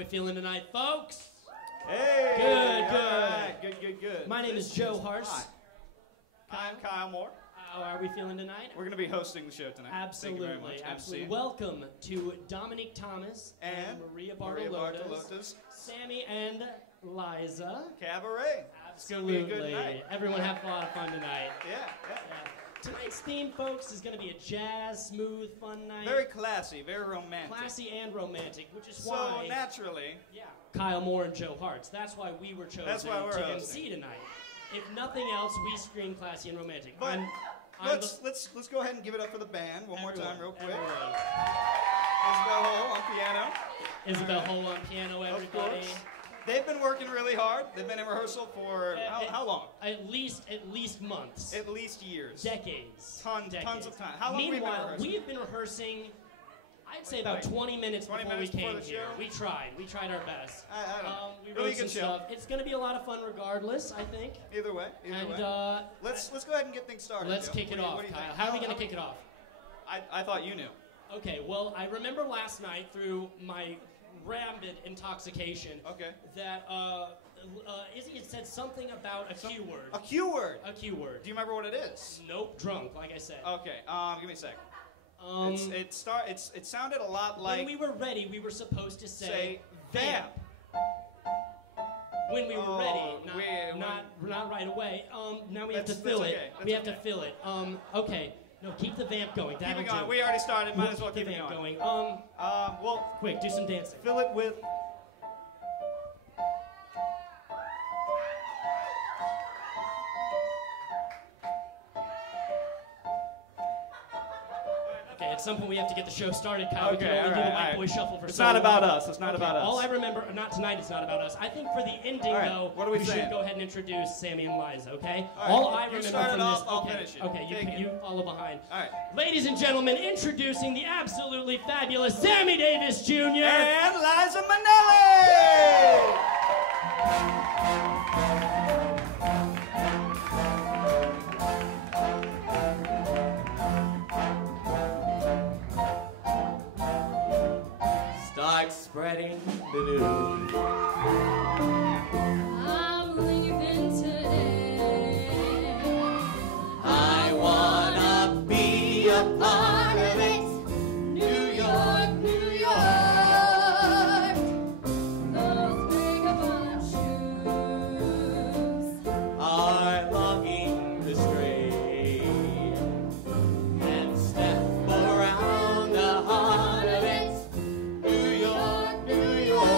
we feeling tonight, folks? Hey! Good, good. Right, good. My name is Joe Hars. Hi. I'm Kyle Moore. How are we feeling tonight? We're going to be hosting the show tonight. Absolutely, Thank you very much, absolutely. MC. Welcome to Dominique Thomas And Maria Maria Bartolotas, Bartolotas. Sammy and Liza. Cabaret. Absolutely. It's gonna be a good night. Everyone have a lot of fun tonight. Yeah. Tonight's theme, folks, is going to be a jazz, smooth, fun night. Very classy, very romantic. Classy and romantic, which is So why... naturally... Yeah. Kyle Moore and Joe Hartz. That's why we were chosen to MC tonight. If nothing else, we scream classy and romantic. But let's go ahead and give it up for the band one more time real quick. Isabel Ho on piano. Isabel Ho on piano, everybody. Of course. They've been working really hard. They've been in rehearsal for how long? At least months. At least years. Decades. Tons of time. How long have we been rehearsing? We've been rehearsing, I'd say about 20 minutes before we came here. We tried our best. I don't know. We really wrote good some show. stuff. It's going to be a lot of fun regardless, I think. Either way. Let's go ahead and get things started. Let's kick it off, Kyle. How are we going to kick it off? I thought you knew. Okay, well, I remember last night through my rampant intoxication that Izzy had said something about a Q word. A Q word? A Q word. Do you remember what it is? Nope, drunk, like I said. Okay, give me a sec. It sounded a lot like... When we were ready, we were supposed to say vamp. When we were ready, not right away. Now we have to fill it. We have to fill it. Okay. No, keep the vamp going. Keep it going. We already started. Might as well keep the it vamp going. Well, quick, do some dancing. Fill it with... Okay, at some point we have to get the show started, Kyle. We can only do the white boy shuffle for It's so not long. about us. It's not about us. All I remember, not tonight, it's not about us. I think for the ending, though, what are we should go ahead and introduce Sammy and Liza, okay? All I remember from this... I'll finish it. Okay, you follow behind. All right. Ladies and gentlemen, introducing the absolutely fabulous Sammy Davis Jr. And Liza Minnelli! Start spreading the news. I'm leaving today. I wanna be a part of it. New York, New York. Those vagabond shoes are longing to stray and step around the heart of it. New York, New York.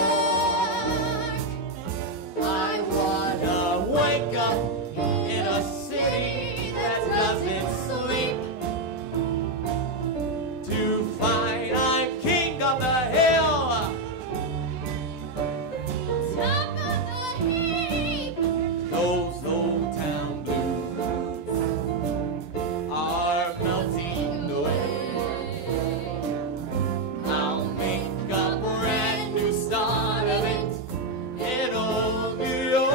I wanna wake up in a city that doesn't sleep, to find I'm king of the hill, top of the heap. those old town blues are melting away. I'll make a brand new start of it in old New York.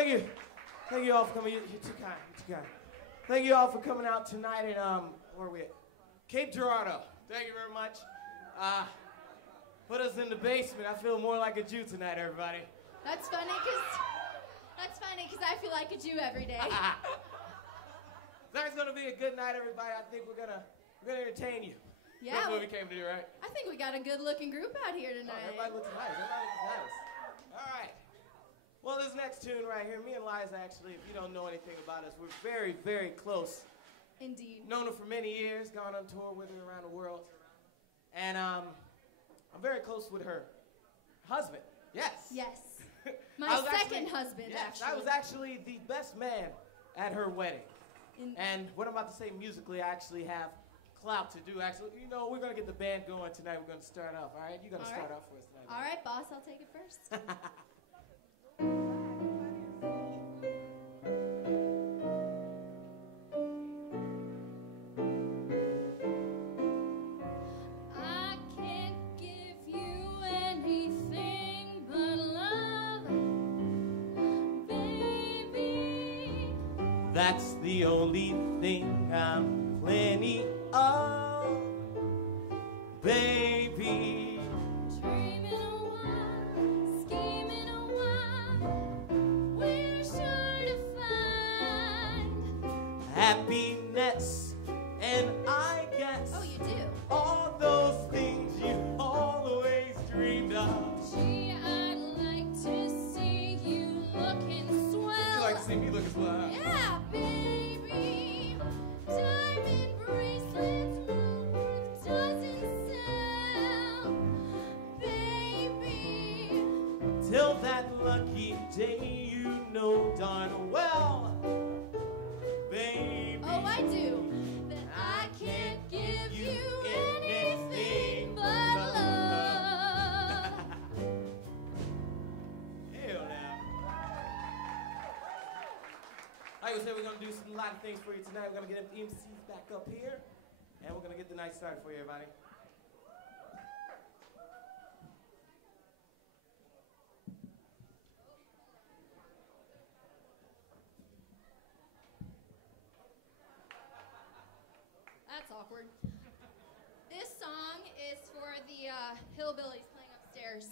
thank you. Thank you all for coming. You're too kind. You're too kind. Thank you all for coming out tonight in, where are we at? Cape Girardeau. Thank you very much. Put us in the basement. I feel more like a Jew tonight, everybody. That's funny because I feel like a Jew every day. Tonight's gonna be a good night, everybody. I think we're gonna entertain you. Yeah. That's what we came to do, right? I think we got a good-looking group out here Oh, tonight. everybody looks nice. Everybody looks nice. All right. Well, this next tune right here, me and Liza actually, if you don't know anything about us, we're very, very close. Indeed. Known her for many years, gone on tour with her around the world. And I'm very close with her husband. Yes. Yes. My second husband, yes, actually. I was actually the best man at her wedding. And what I'm about to say musically, I actually have clout to do. Actually, you know, we're going to get the band going tonight. We're going to start off, all right? You're going to start off for us tonight. All right, boss, I'll take it first. I can't give you anything but love, baby. That's the only thing I'm plenty of, baby. Dreaming a while, scheming a while, we're sure to find Happiness, and I guess Oh, you do? all those things you always dreamed of. Gee, I'd like to see you looking swell. You like to see me look as well? Yeah, baby. Diamond bracelets well worth doesn't sell, baby. Till that lucky day, you know darn well, baby. Oh, I do. That I can't give you anything but love. Hell now. Like I said, we're gonna do a lot of things for you tonight. We're gonna get the MCs back up here, and we're gonna get the night started for you, everybody. That's awkward. This song is for the hillbillies playing upstairs.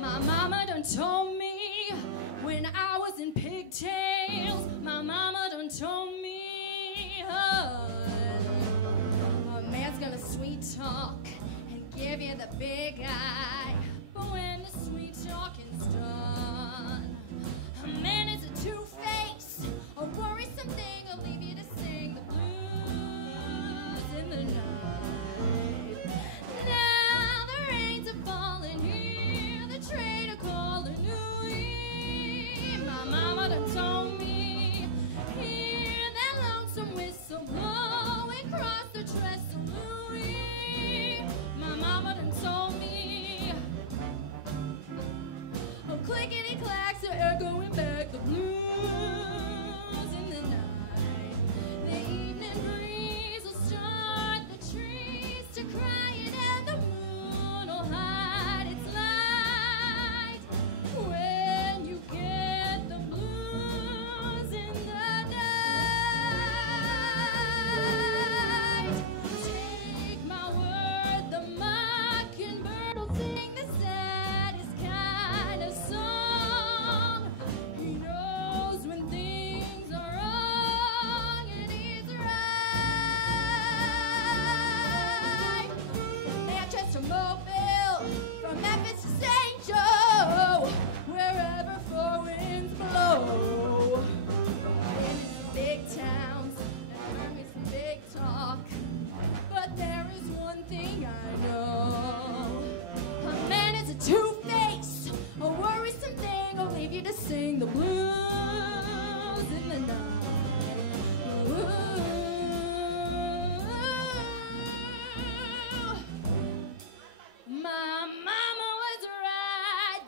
My mama done told me when I was in pigtails. My mama done told me a man's gonna sweet talk and give you the big eye. But when the sweet talking's done, a man is a two-face, a worrisome thing, will leave you to sing the blues in the night. Now the rains are falling here, the train are calling Louis. My mama done told me, hear that lonesome whistle blowing across the trestle Louis. My mama done told me,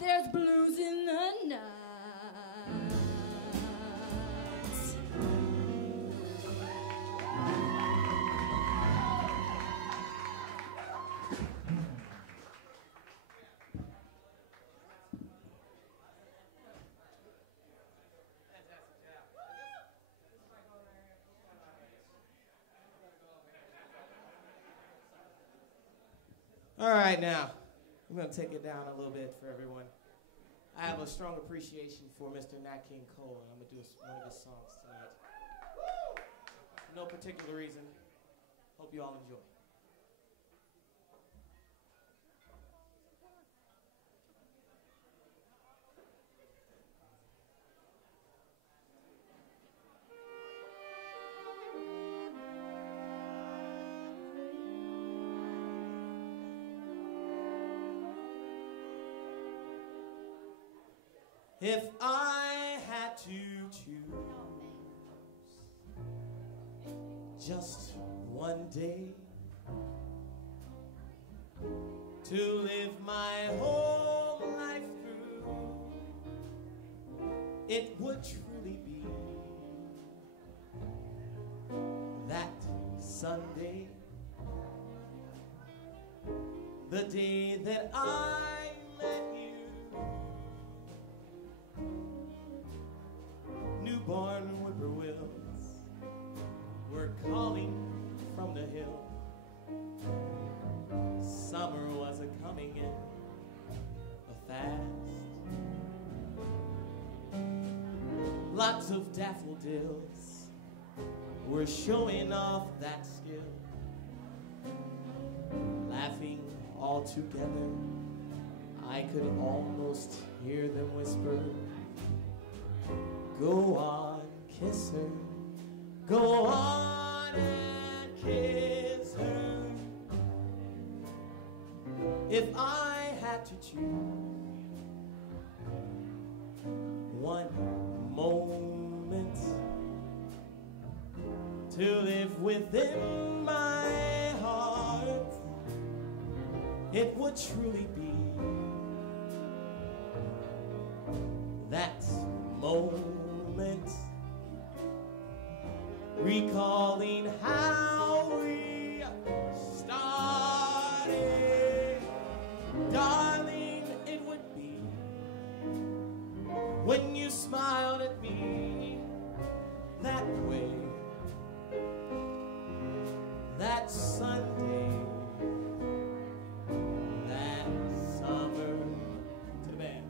there's blues in the night. All right, now, I'm going to take it down a little bit for everyone. I have a strong appreciation for Mr. Nat King Cole, and I'm going to do one of his songs tonight. For no particular reason. Hope you all enjoy. If I had to choose just one day to live my whole life through, it would truly be that Sunday, the day that I met you. Newborn whippoorwills were calling from the hill. Summer was a-coming in a fast. Lots of daffodils were showing off that skill. Laughing all together, I could almost hear them whisper, "Go on, kiss her. Go on and kiss her." If I had to choose one moment to live within my heart, it would truly be that moment, recalling how we started. Darling, it would be when you smiled at me that way, that Sunday, that summer. To the band.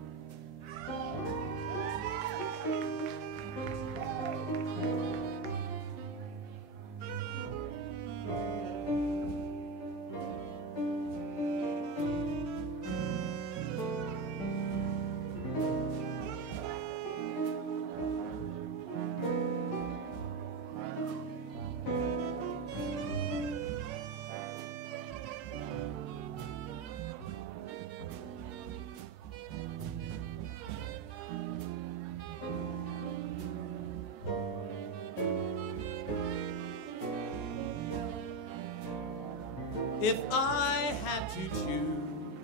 If I had to choose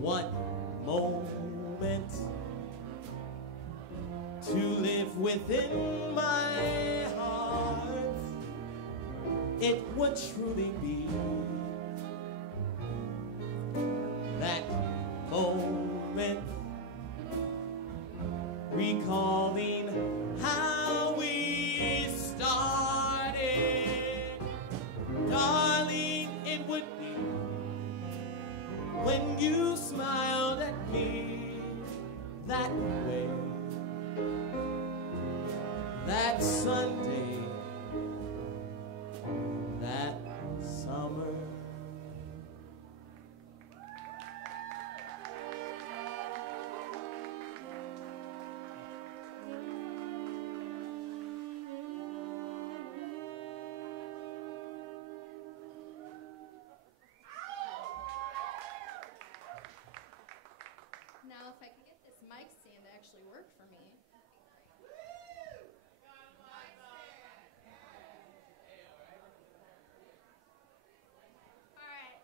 one moment to live within my heart, it would truly be that moment, recalling how we started. Darling, it would be when you smiled at me that way, that Sunday, that summer. Now, if I could get this mic stand to actually work for me. All right.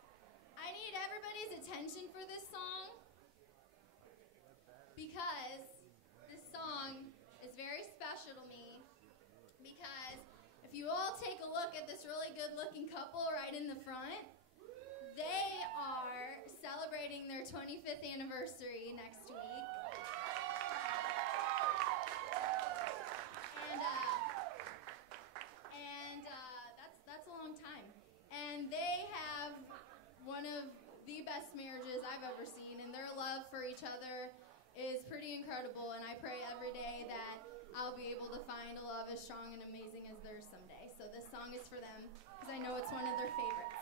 I need everybody's attention for this song. because this song is very special to me, because if you all take a look at this really good-looking couple right in the front, they are celebrating their 25th anniversary next week. And that's a long time. And they have one of the best marriages I've ever seen, and their love for each other is pretty incredible, and I pray every day that I'll be able to find a love as strong and amazing as theirs someday. So this song is for them, because I know it's one of their favorites.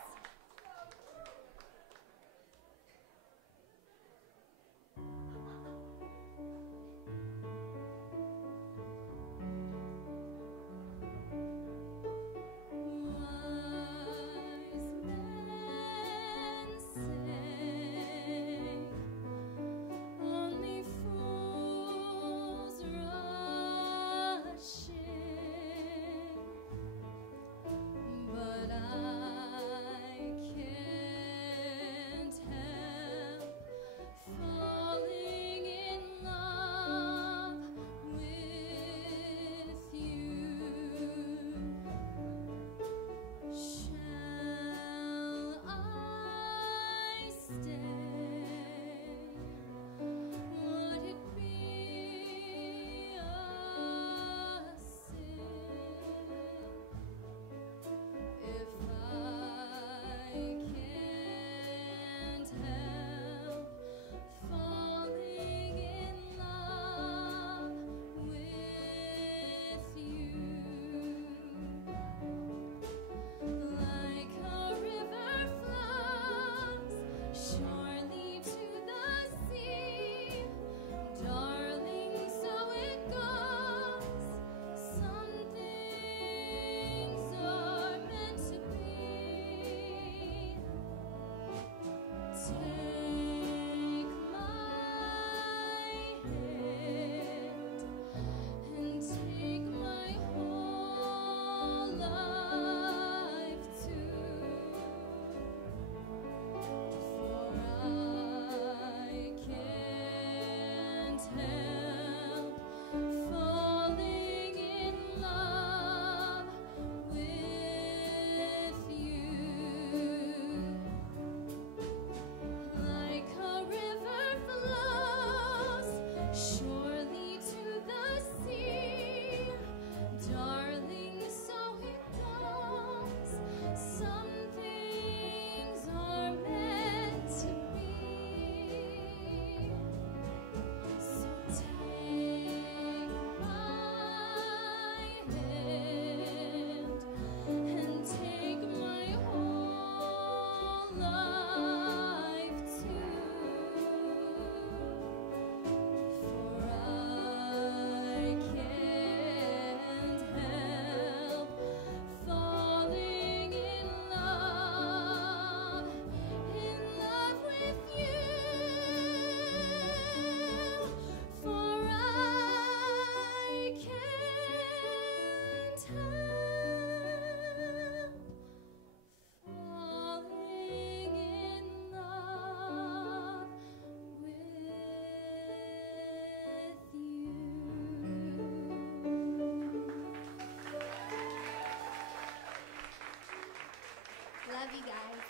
Love you guys.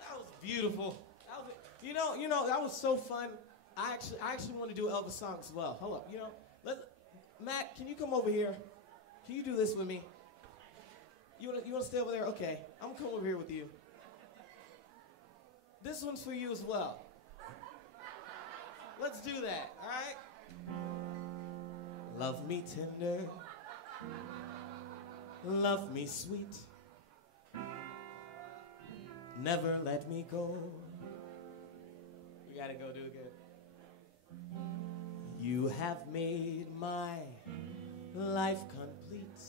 That was beautiful. That was, you know, that was so fun. I actually want to do Elvis songs as well. Hold up, Matt, can you come over here? Can you do this with me? You wanna stay over there? Okay, I'm gonna come over here with you. This one's for you as well. Let's do that, all right? Love me tender, love me sweet, never let me go. We gotta go do it good. You have made my life complete,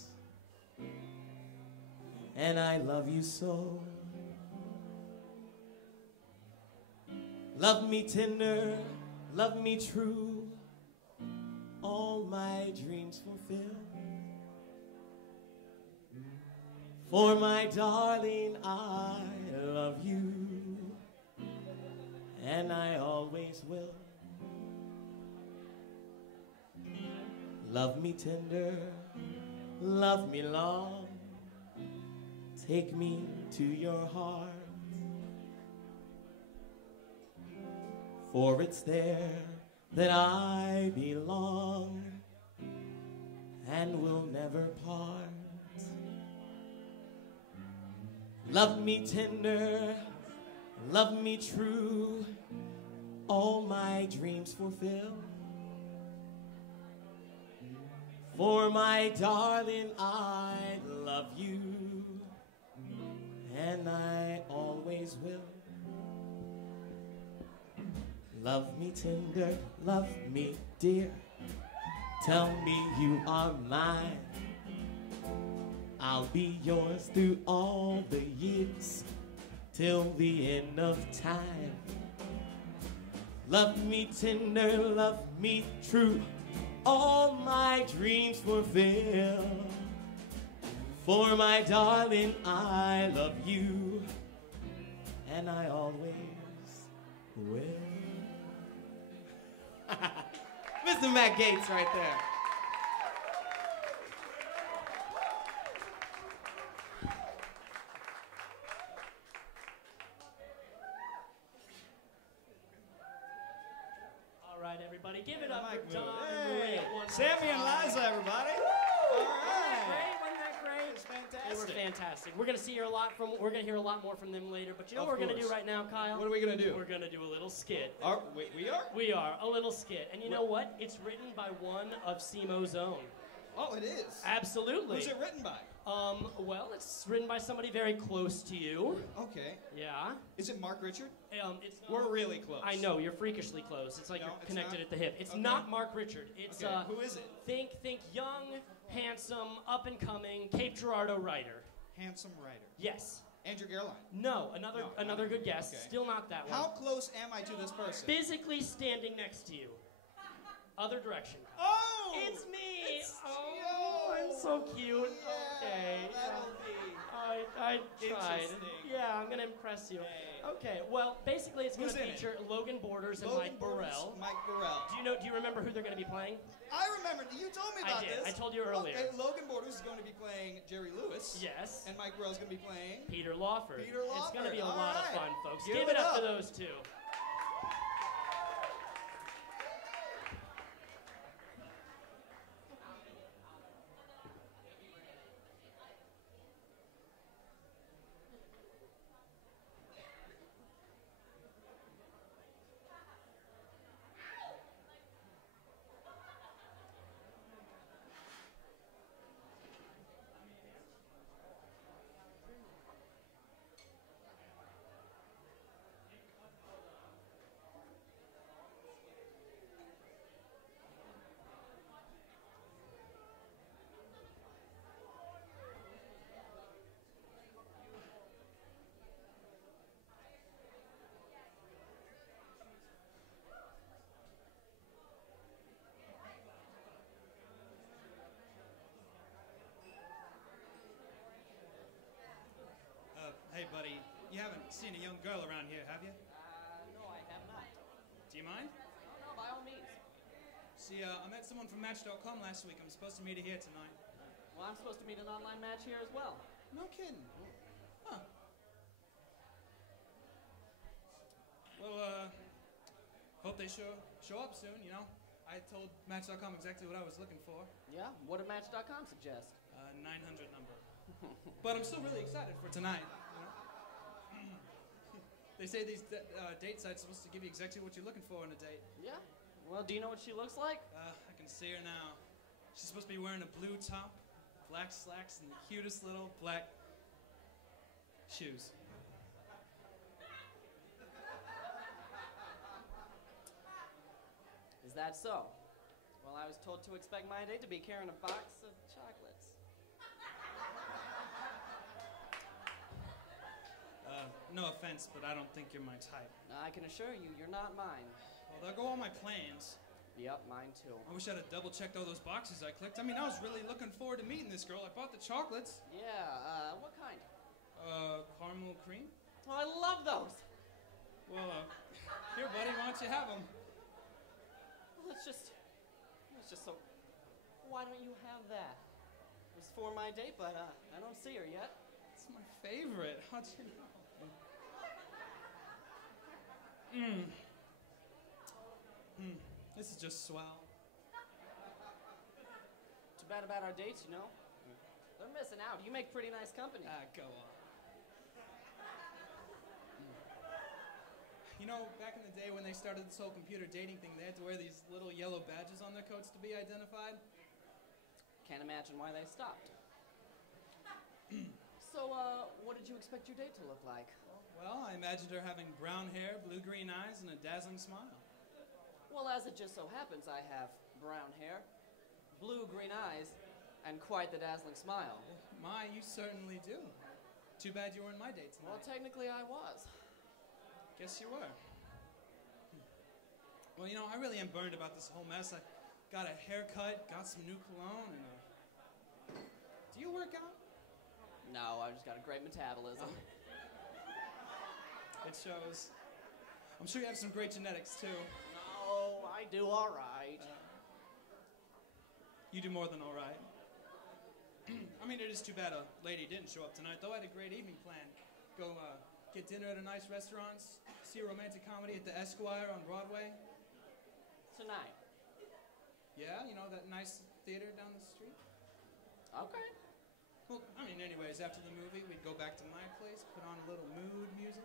and I love you so. Love me tender, love me true, all my dreams fulfill. For my darling, I love you, and I always will. Love me tender, love me long, take me to your heart, for it's there that I belong and will never part. Love me tender, love me true, all my dreams fulfill. For my darling, I love you, and I always will. Love me tender, love me dear, tell me you are mine. I'll be yours through all the years, till the end of time. Love me tender, love me true, all my dreams fulfill. For my darling, I love you, and I always will. Mr. Matt Gates right there. All right, everybody, give it up for Mike Don Moon. and Maria. Hey, One Sammy and more time. Liza, everybody. Woo! All right. Wasn't that great? It's fantastic. They were fantastic. We're gonna hear a lot more from them later. But you know Of what we're gonna do course. right now, Kyle? What are we gonna do? We're gonna do a little skit. We are? We are a little skit, and you know what? It's written by one of Simo's own. Oh, it is. Absolutely. Who's it written by? Well, it's written by somebody very close to you. Okay. Yeah. Is it Mark Richard? It's We're really close. I know you're freakishly close. It's like No, you're it's connected not? at the hip. It's Okay. not Mark Richard. It's Okay. Who is it? Think young, handsome, up and coming Cape Girardeau writer. Handsome writer. Yes. Andrew Gerline. No, No, another good guess. okay. Still not that one. How close am I to this person? Physically standing next to you. Other direction. Oh! It's me. It's Oh, you. I'm so cute. Yeah, Okay. that'll be I tried. interesting. Yeah, I'm gonna impress you. Hey. Okay. Well, basically, it's gonna Who's in it? feature Logan Borders and Logan Mike Borders, Burrell. Mike Burrell. Do you remember who they're gonna be playing? I remember. You told me about I did. this. I told you earlier. Okay, Logan Borders is going to be playing Jerry Lewis. Yes. And Mike Burrell is going to be playing Peter Lawford. Peter It's gonna Lawford. be a All lot of right. fun, folks. Give Give it it up up. for those two. Hey, buddy, you haven't seen a young girl around here, have you? No, I have not. Do you mind? No, by all means. See, I met someone from Match.com last week. I'm supposed to meet her here tonight. Well, I'm supposed to meet an online match here as well. No kidding. Huh. Well, hope they show up soon, you know? I told Match.com exactly what I was looking for. Yeah? What did Match.com suggest? 900 number. But I'm still really excited for tonight. You know? They say these date sites are supposed to give you exactly what you're looking for in a date. Yeah? Well, do you know what she looks like? I can see her now. She's supposed to be wearing a blue top, black slacks, and the cutest little black shoes. Is that so? Well, I was told to expect my date to be carrying a box of chocolates. No offense, but I don't think you're my type. I can assure you, you're not mine. Well, there go all my plans. Yep, mine too. I wish I'd have double-checked all those boxes I clicked. I mean, I was really looking forward to meeting this girl. I bought the chocolates. Yeah, what kind? Caramel cream? Oh, I love those. Well, here, buddy, why don't you have them? Well, it's just so... Why don't you have that? It was for my date, but I don't see her yet. It's my favorite. How'd you know? This is just swell. Too bad about our dates, you know? They're missing out. You make pretty nice company. Go on. You know, back in the day when they started this whole computer dating thing, they had to wear these little yellow badges on their coats to be identified. Can't imagine why they stopped. So, what did you expect your date to look like? Well, I imagined her having brown hair, blue-green eyes, and a dazzling smile. Well, as it just so happens, I have brown hair, blue-green eyes, and quite the dazzling smile. My, you certainly do. Too bad you weren't my date tonight. Well, technically I was. Guess you were. Well, you know, I really am burned about this whole mess. I got a haircut, got some new cologne, and do you work out? No, I just got a great metabolism. It shows. I'm sure you have some great genetics, too. No, I do all right. You do more than all right. I mean, it is too bad a lady didn't show up tonight, though. I had a great evening planned. Go get dinner at a nice restaurant, see a romantic comedy at the Esquire on Broadway. Tonight? Yeah, you know, that nice theater down the street? Okay. Well, I mean, anyways, after the movie, we'd go back to my place, put on a little mood music,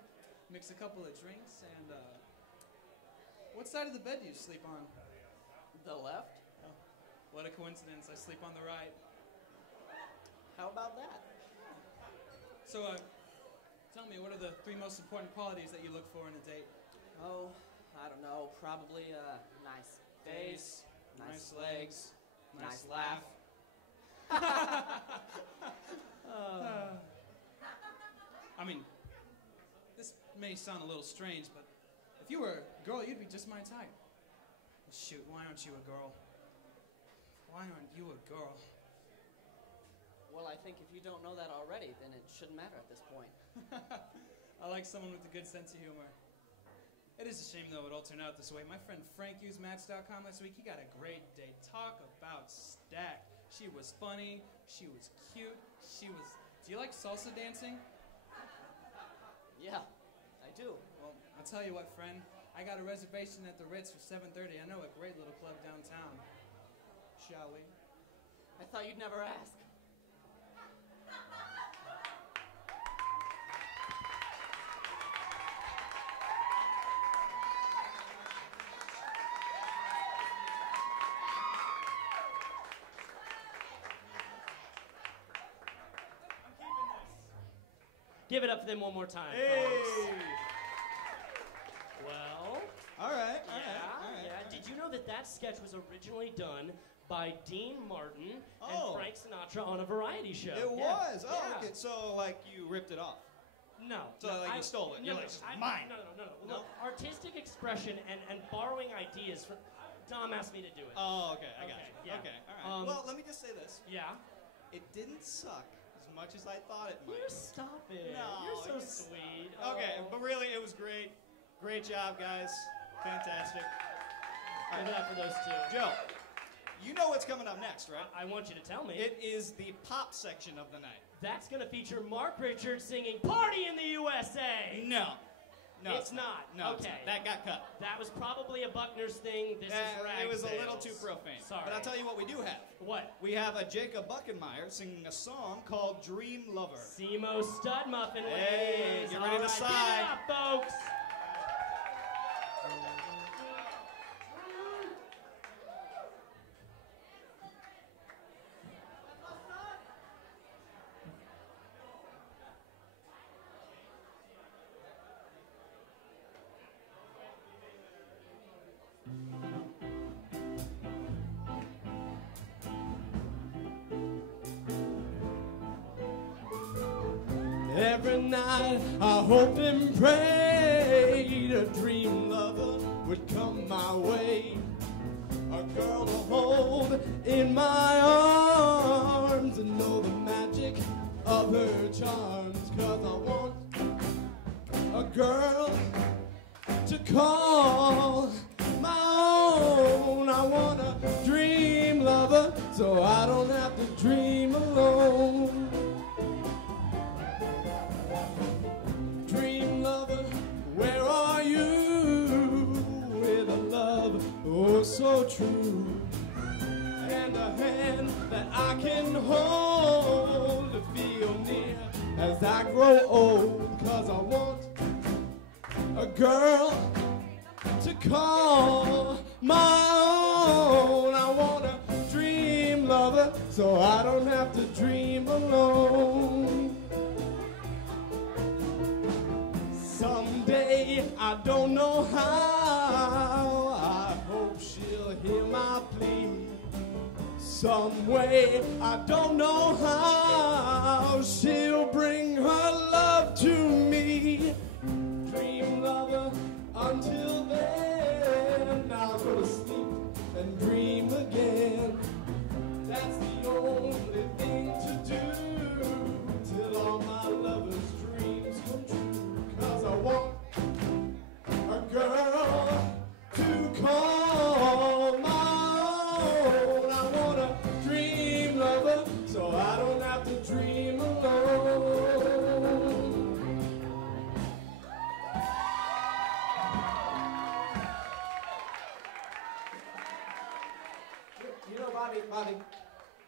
mix a couple of drinks, and, what side of the bed do you sleep on? The left? Oh, what a coincidence. I sleep on the right. How about that? So, tell me, what are the 3 most important qualities that you look for in a date? Oh, I don't know. Probably a nice face, nice legs, nice laugh. I mean, this may sound a little strange, but if you were a girl, you'd be just my type. Well, shoot, why aren't you a girl? Why aren't you a girl? Well, I think if you don't know that already, then it shouldn't matter at this point. I like someone with a good sense of humor. It is a shame, though, it all turned out this way. My friend Frank used Match.com last week. He got a great date. Talk about stacked. She was funny. She was cute. She was... Do you like salsa dancing? Yeah, I do. Well, I'll tell you what, friend. I got a reservation at the Ritz for 7:30. I know a great little club downtown. Shall we? I thought you'd never ask. Give it up for them one more time, Hey! folks. Well, All right. yeah. Did you know that sketch was originally done by Dean Martin and Frank Sinatra on a variety show? It was. Oh, Yeah. okay. So, like, you ripped it off. No. So, like, you stole it. You're like, it's mine. No. Look, artistic expression and borrowing ideas. Dom asked me to do it. Oh, okay. I got Okay, you. yeah. Okay. All right. Well, let me just say this. Yeah. It didn't suck as much as I thought it might. Stop it. No, You're so it's- sweet. Okay, Oh. but really, it was great. Great job, guys. Fantastic. Give it up for those two. Joe, you know what's coming up next, right? I want you to tell me. It is the pop section of the night. That's going to feature Mark Richards singing Party in the USA. No. No, It's not. No, it's Okay. not. That got cut. That was probably a Buckner's thing. This is rag It was a sales. little too profane. Sorry. But I'll tell you what we do have. What? We have a Jacob Buckenmeyer singing a song called Dream Lover. Simo Stud Muffin, Hey, ladies. get ready to All right, sigh. Give it up, folks. Every night I hoped and prayed a dream lover would come my way. a girl to hold in my arms and know the magic of her charms. 'Cause I want a girl to call my own. I want a dream lover so I don't have to dream alone. Dream lover, where are you? With a love oh so true, and a hand that I can hold to feel near as I grow old. 'Cause I want a girl to call my own. I want a dream lover so I don't have to dream alone. Someday, I don't know how, I hope she'll hear my plea. Some way, I don't know how, she'll bring her love to me. Dream lover, until then, I'll go to sleep and dream again. That's the only thing to do till all my lovers' dreams come true. 'Cause I want a girl to call my own. I want a dream lover so I don't have to dream alone. You know Bobby,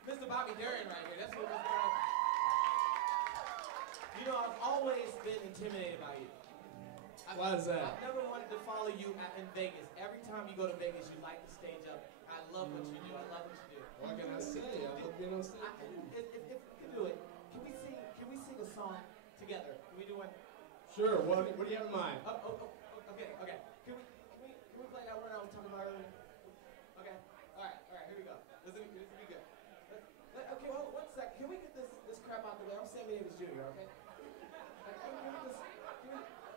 Mr. Bobby Darin right here. That's what was going on. You know, I've always been intimidated by you. Why is that? I've never wanted to follow you in Vegas. Every time you go to Vegas, you light the stage up. I love what you do. I love what you do. What can I say? I love being on stage. If we can do it, can we sing a song together? Can we do one? Sure. What do you have in mind? Okay. Can we play that one I was talking about earlier? Okay. All right. Here we go. This will be good. Okay. Hold on 1 sec. Can we get this crap out the way? I'm Sammy Davis Jr. Okay.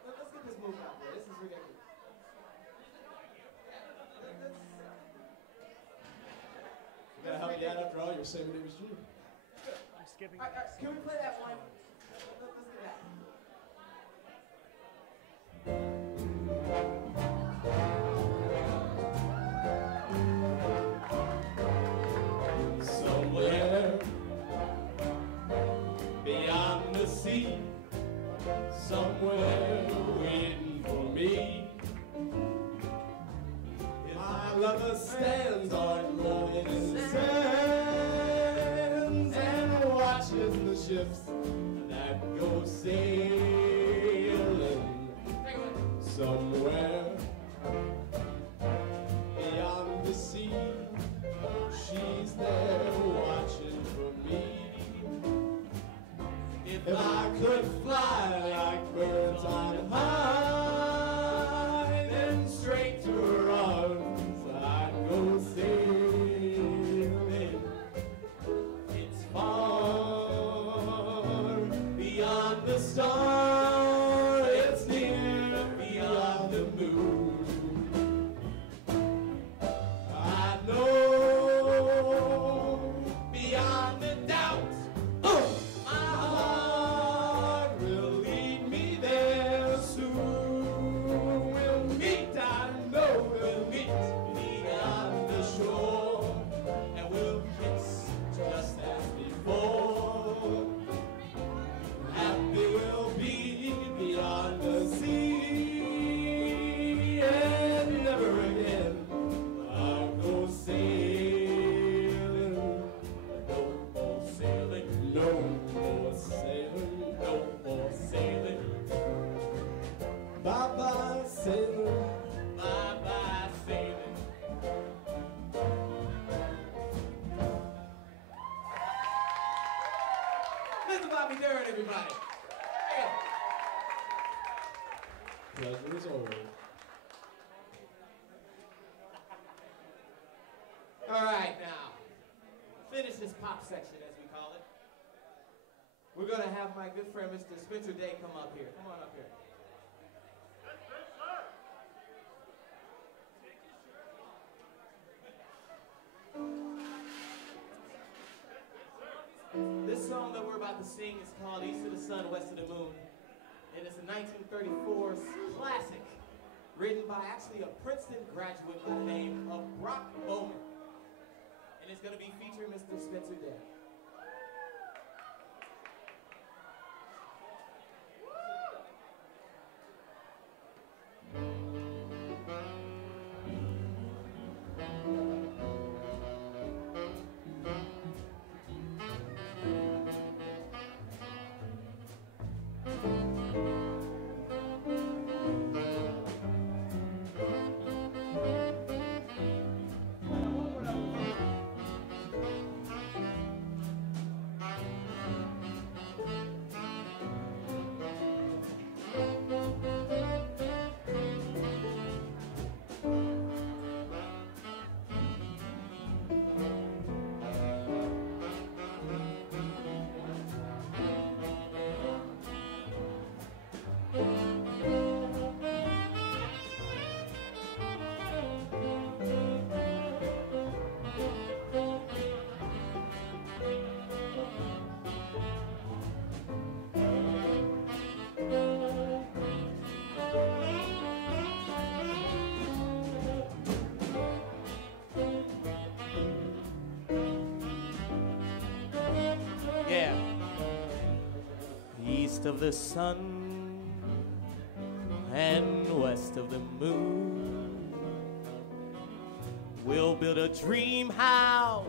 Let's get this moving out there. This is ridiculous. Gotta help you out after all. You're Sammy Davis Jr. I'm skipping. All right. Can we play that one? Let's get that. Somewhere beyond the sea, somewhere waiting for me, my lover stands on golden sands and watches the ships that go sailing. Somewhere beyond the sea, she's there watching for me. If I could fly like birds on high, then straight to her arms I'd go sailing. It's far beyond the star, it's near beyond the moon. I know beyond the doubt, my heart will lead me there soon. We'll meet, I know we'll meet beyond the shore, and we'll kiss just as before. Happy we'll be beyond the sea, and never again I'll go sailing. No more sailing, no more sailing, no more sailing. Bye-bye sailing, bye-bye sailing. Mr. Bobby Darin, everybody. Hey. Pleasure is over. All right, now, finish this pop section, as we call it. We're going to have my good friend, Mr. Spencer Day, come up here. Come on up here. to sing is called East of the Sun, West of the Moon. And it's a 1934 classic written by actually a Princeton graduate by the name of Brock Bowman. And it's going to be featuring Mr. Spencer Day. East of the sun and west of the moon, we'll build a dream house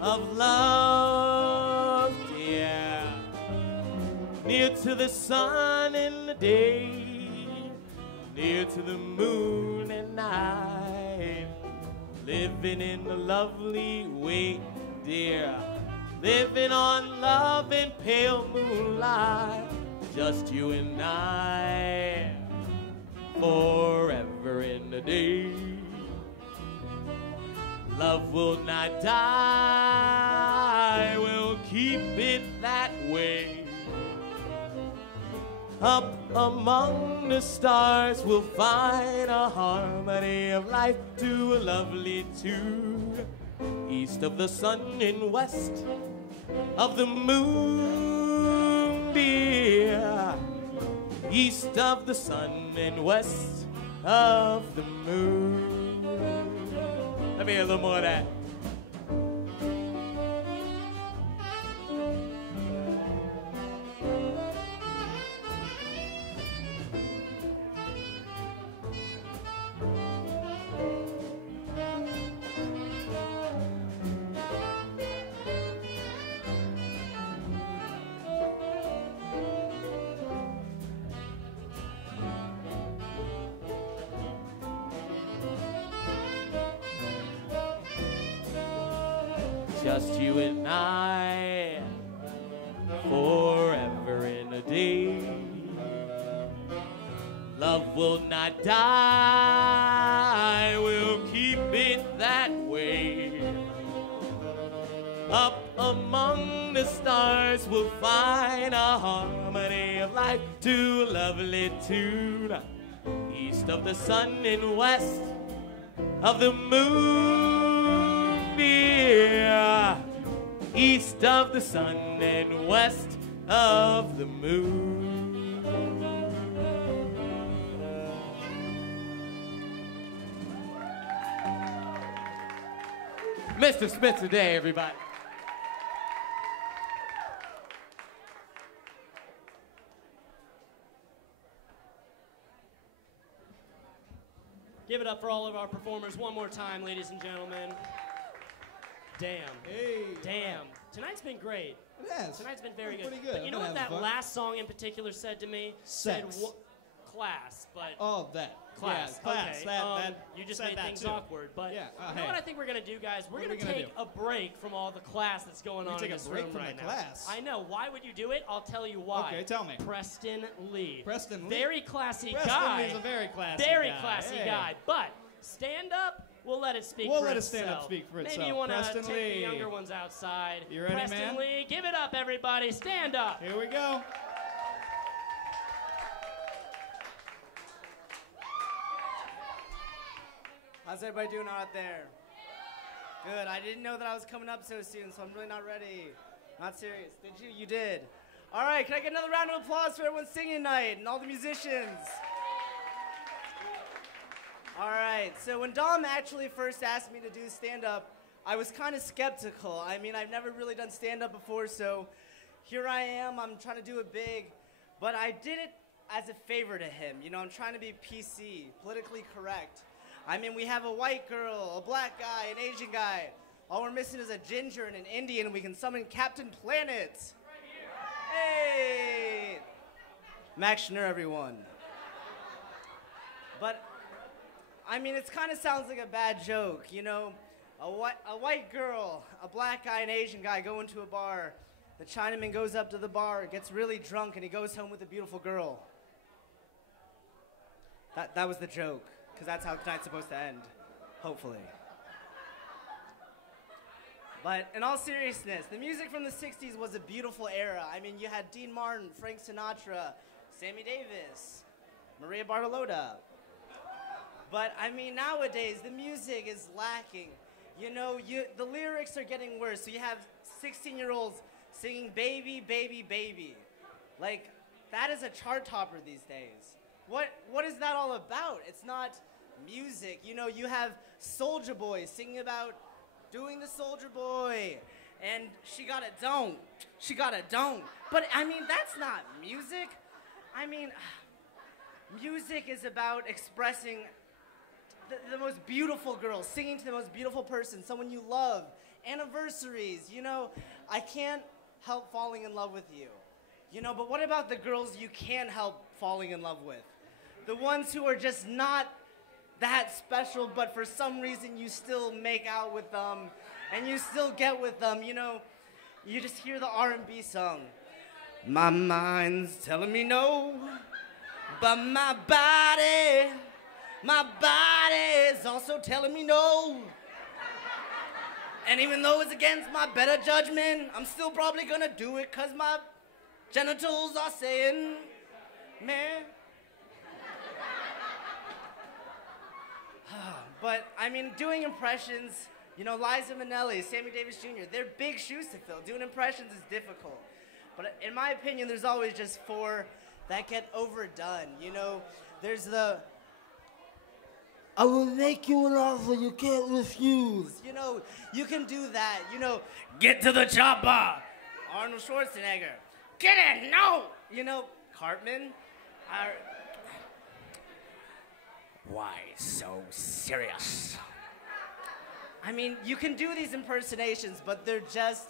of love, dear. Near to the sun in the day, near to the moon at night, living in a lovely way, dear. Living on love and pale moonlight, just you and I, forever in the day. Love will not die, we'll keep it that way. Up among the stars, we'll find a harmony of life to a lovely tune. East of the sun and west of the moon, dear. East of the sun and west of the moon. Let me hear a little more of that. Just you and I, forever in a day. Love will not die, we'll keep it that way. Up among the stars, we'll find a harmony of life to a lovely tune. East of the sun and west of the moon, dear. East of the sun and west of the moon. Mr. Spencer Day, everybody. Give it up for all of our performers one more time, ladies and gentlemen. Damn. Hey. Damn. Tonight's been great. It has. Tonight's been very good. Pretty good. But you know what that last song in particular said to me? Sex. Said class, but... Oh, that. Class. Yeah, class. Okay. That you just said made that things too. awkward. But yeah. you know what I think we're going to do, guys? We're going to take a break from all the class that's going on in this room right now. Take a break from the class? I know. Why would you do it? I'll tell you why. Okay, tell me. Preston Lee. Preston Lee? Very classy guy. Preston Lee's a very classy guy. Very classy guy. But stand up, we'll let it speak for itself. We'll let it stand up, speak for itself. Maybe you want to take Lee. the younger ones outside. You ready, Preston man? Lee, give it up, everybody. Stand up. Here we go. How's everybody doing out there? Good. I didn't know that I was coming up so soon, so I'm really not ready. Not serious. Did you? You did. All right, can I get another round of applause for everyone singing tonight and all the musicians? All right, so when Dom actually first asked me to do stand-up, I was kind of skeptical. I mean, I've never really done stand-up before, so here I am. I'm trying to do it big, but I did it as a favor to him. You know, I'm trying to be PC, politically correct. I mean, we have a white girl, a black guy, an Asian guy. All we're missing is a ginger and an Indian, and we can summon Captain Planet. Hey! Max Schnur, everyone. But, I mean, it kind of sounds like a bad joke, you know? A white girl, a black guy, an Asian guy go into a bar. The Chinaman goes up to the bar, gets really drunk, and he goes home with a beautiful girl. That was the joke, because that's how tonight's supposed to end, hopefully. But in all seriousness, the music from the 60s was a beautiful era. I mean, you had Dean Martin, Frank Sinatra, Sammy Davis, Maria Bartolotta. But I mean, nowadays, the music is lacking. You know, the lyrics are getting worse. So you have 16-year-olds singing baby, baby, baby. Like, that is a chart topper these days. What is that all about? It's not music. You know, you have Soulja Boy singing about doing the Soulja Boy, and she got it don't. She got it don't. But I mean, that's not music. I mean, music is about expressing the most beautiful girl, singing to the most beautiful person, someone you love, anniversaries, you know. I can't help falling in love with you, you know, but what about the girls you can help falling in love with? The ones who are just not that special, but for some reason you still make out with them, and you still get with them, you know. You just hear the R&B song. My mind's telling me no, but my body's also telling me no. And even though it's against my better judgment, I'm still probably gonna do it, cause my genitals are saying, man. But, I mean, doing impressions, you know, Liza Minnelli, Sammy Davis Jr., they're big shoes to fill. Doing impressions is difficult. But in my opinion, there's always just four that get overdone. You know, there's the, I will make you an offer you can't refuse. You know, you can do that. You know, get to the chopper. Arnold Schwarzenegger. Get in, no! You know, Cartman. Why so serious? I mean, you can do these impersonations, but they're just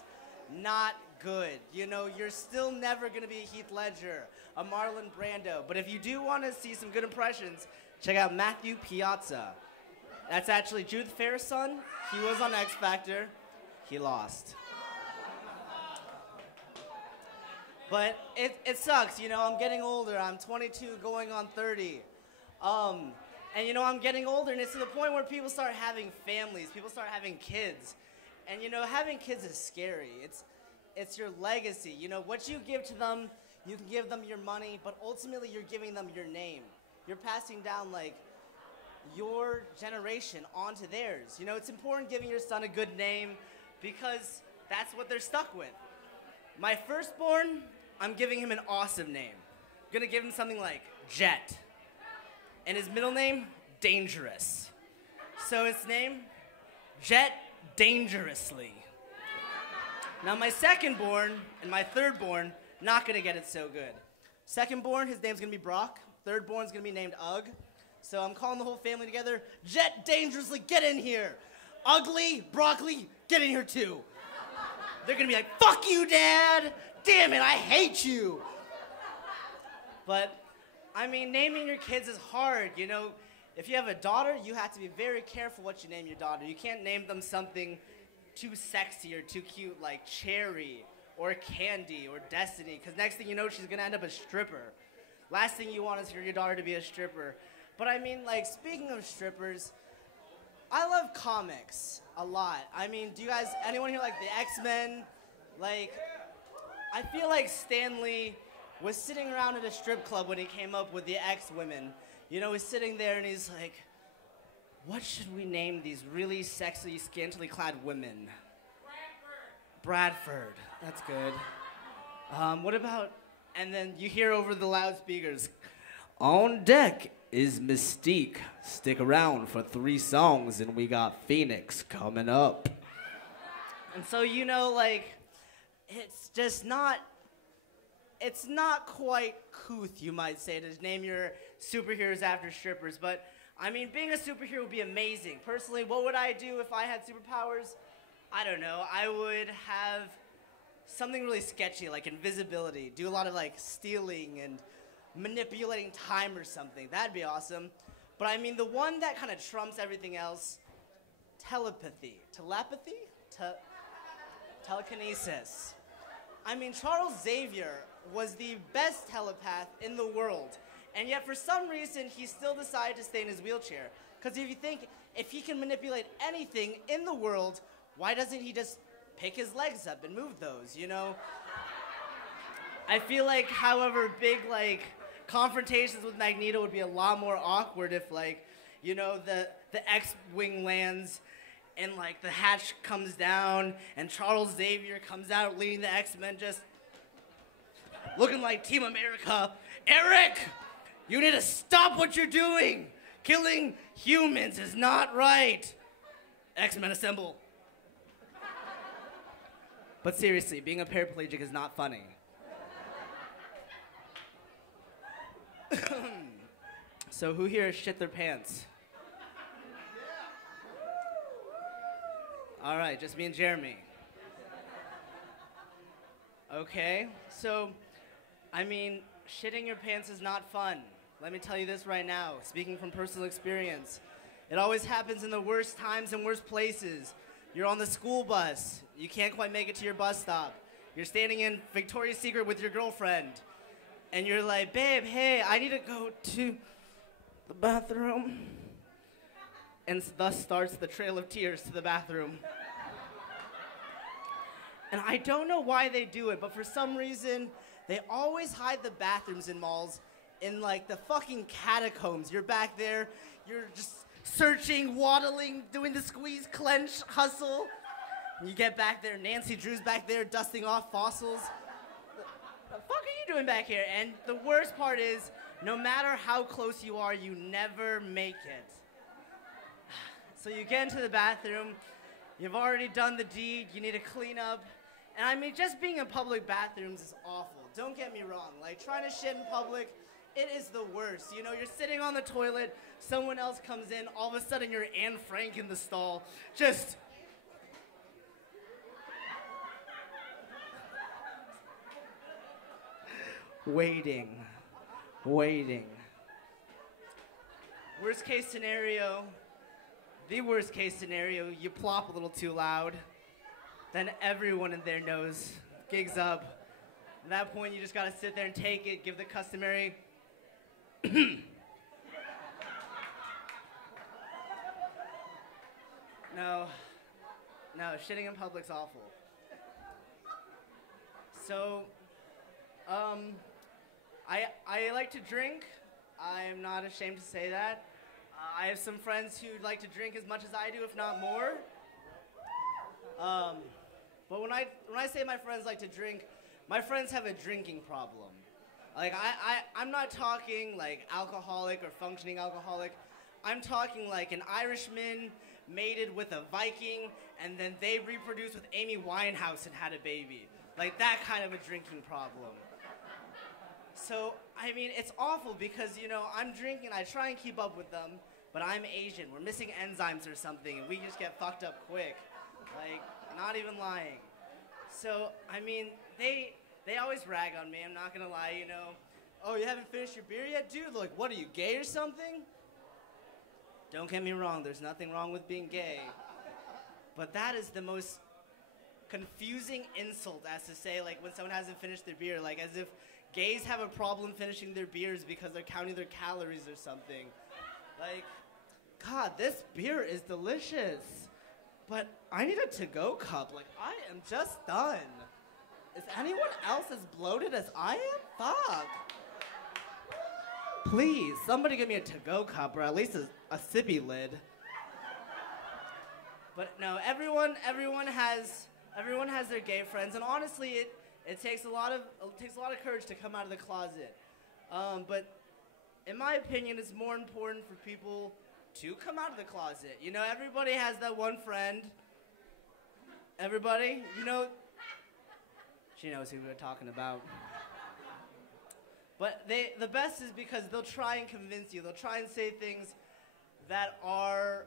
not good. You know, you're still never gonna be Heath Ledger, a Marlon Brando. But if you do want to see some good impressions, check out Matthew Piazza. That's actually Judith Ferris' son. He was on X Factor. He lost. But it sucks, you know, I'm getting older. I'm 22 going on 30. And you know, I'm getting older, and it's to the point where people start having families, people start having kids. And you know, having kids is scary. It's your legacy. You know, what you give to them, you can give them your money, but ultimately you're giving them your name. You're passing down, like, your generation onto theirs. You know, it's important giving your son a good name because that's what they're stuck with. My firstborn, I'm giving him an awesome name. I'm gonna give him something like Jet. And his middle name, Dangerous. So his name, Jet Dangerously. Now my secondborn and my thirdborn, not gonna get it so good. Secondborn, his name's gonna be Brock. Thirdborn's gonna be named Ugg. So I'm calling the whole family together, Jet Dangerously, get in here. Ugly, Broccoli, get in here too. They're gonna be like, fuck you, Dad. Damn it, I hate you. But, I mean, naming your kids is hard, you know. If you have a daughter, you have to be very careful what you name your daughter. You can't name them something too sexy or too cute like Cherry or Candy or Destiny, because next thing you know, she's gonna end up a stripper. Last thing you want is for your daughter to be a stripper. But I mean, like, speaking of strippers, I love comics a lot. I mean, do you guys, anyone here like the X-Men? Like, I feel like Stan Lee was sitting around at a strip club when he came up with the X-Women. You know, he's sitting there and he's like, what should we name these really sexy, scantily clad women? Bradford. That's good. What about, and then you hear over the loudspeakers, on deck is Mystique. Stick around for 3 songs and we got Phoenix coming up. And so, you know, like, it's just not, it's not quite couth, you might say, to name your superheroes after strippers, but I mean, being a superhero would be amazing. Personally, what would I do if I had superpowers? I don't know. I would have something really sketchy, like invisibility. Do a lot of like stealing and manipulating time or something. That'd be awesome. But I mean, the one that kind of trumps everything else, telepathy. Telepathy? Telekinesis. I mean, Charles Xavier was the best telepath in the world. And yet, for some reason, he still decided to stay in his wheelchair. Because if you think, if he can manipulate anything in the world, why doesn't he just pick his legs up and move those, you know? I feel like, however, big, like, confrontations with Magneto would be a lot more awkward if, like, you know, the X-Wing lands and, like, the hatch comes down and Charles Xavier comes out leading the X-Men just looking like Team America. Eric, you need to stop what you're doing. Killing humans is not right. X-Men assemble. But seriously, being a paraplegic is not funny. So who here shit their pants? All right, just me and Jeremy. Okay, so, I mean, shitting your pants is not fun. Let me tell you this right now, speaking from personal experience. It always happens in the worst times and worst places. You're on the school bus. You can't quite make it to your bus stop. You're standing in Victoria's Secret with your girlfriend. And you're like, babe, hey, I need to go to the bathroom. And thus starts the trail of tears to the bathroom. And I don't know why they do it, but for some reason, they always hide the bathrooms in malls in like the fucking catacombs. You're back there, you're just searching, waddling, doing the squeeze, clench, hustle. And you get back there, Nancy Drew's back there dusting off fossils. The fuck are you doing back here? And the worst part is, no matter how close you are, you never make it. So you get into the bathroom, you've already done the deed, you need to clean up. And I mean, just being in public bathrooms is awful. Don't get me wrong. Like, trying to shit in public, it is the worst. You know, you're sitting on the toilet, someone else comes in, all of a sudden you're Anne Frank in the stall. Just... waiting. Worst case scenario, the worst case scenario, you plop a little too loud. Then everyone in there knows, gig's up. At that point, you just gotta sit there and take it, give the customary. No, shitting in public's awful. So, I like to drink. I am not ashamed to say that. I have some friends who like to drink as much as I do, if not more. But when I say my friends like to drink, my friends have a drinking problem. Like, I'm not talking like alcoholic or functioning alcoholic. I'm talking like an Irishman mated with a Viking, and then they reproduced with Amy Winehouse and had a baby. Like, that kind of a drinking problem. So, I mean, it's awful because, you know, I'm drinking, I try and keep up with them, but I'm Asian. We're missing enzymes or something, and we just get fucked up quick. Like, not even lying. So, I mean, they always rag on me, I'm not gonna lie, you know. Oh, you haven't finished your beer yet, dude? Like, what, are you gay or something? Don't get me wrong, there's nothing wrong with being gay. But that is the most confusing insult, as to say, like, when someone hasn't finished their beer, like, as if gays have a problem finishing their beers because they're counting their calories or something. Like, God, this beer is delicious, but I need a to-go cup. Like, I am just done. Is anyone else as bloated as I am? Fuck. Please, somebody give me a to-go cup or at least a sippy lid. But no, everyone has Everyone has their gay friends, and honestly, it takes a lot of courage to come out of the closet. But in my opinion, it's more important for people to come out of the closet. You know, everybody has that one friend. Everybody, you know, she knows who we're talking about. But the best is because they'll try and convince you. They'll try and say things that are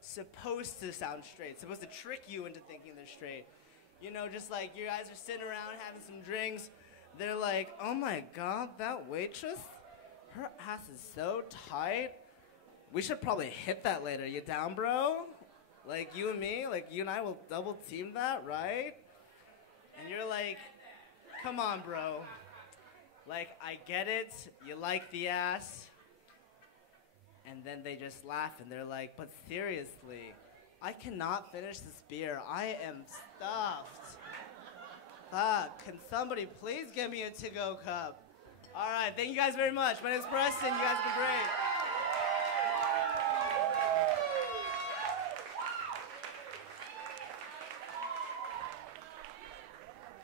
supposed to sound straight, supposed to trick you into thinking they're straight. You know, just like you guys are sitting around having some drinks. They're like, oh my God, that waitress, her ass is so tight. We should probably hit that later. You down, bro? Like you and me, like you and I will double team that, right? And you're like, come on, bro. Like, I get it, you like the ass. And then they just laugh and they're like, but seriously, I cannot finish this beer. I am stuffed. Fuck, can somebody please give me a to-go cup? All right, thank you guys very much. My name's Preston, you guys have been great.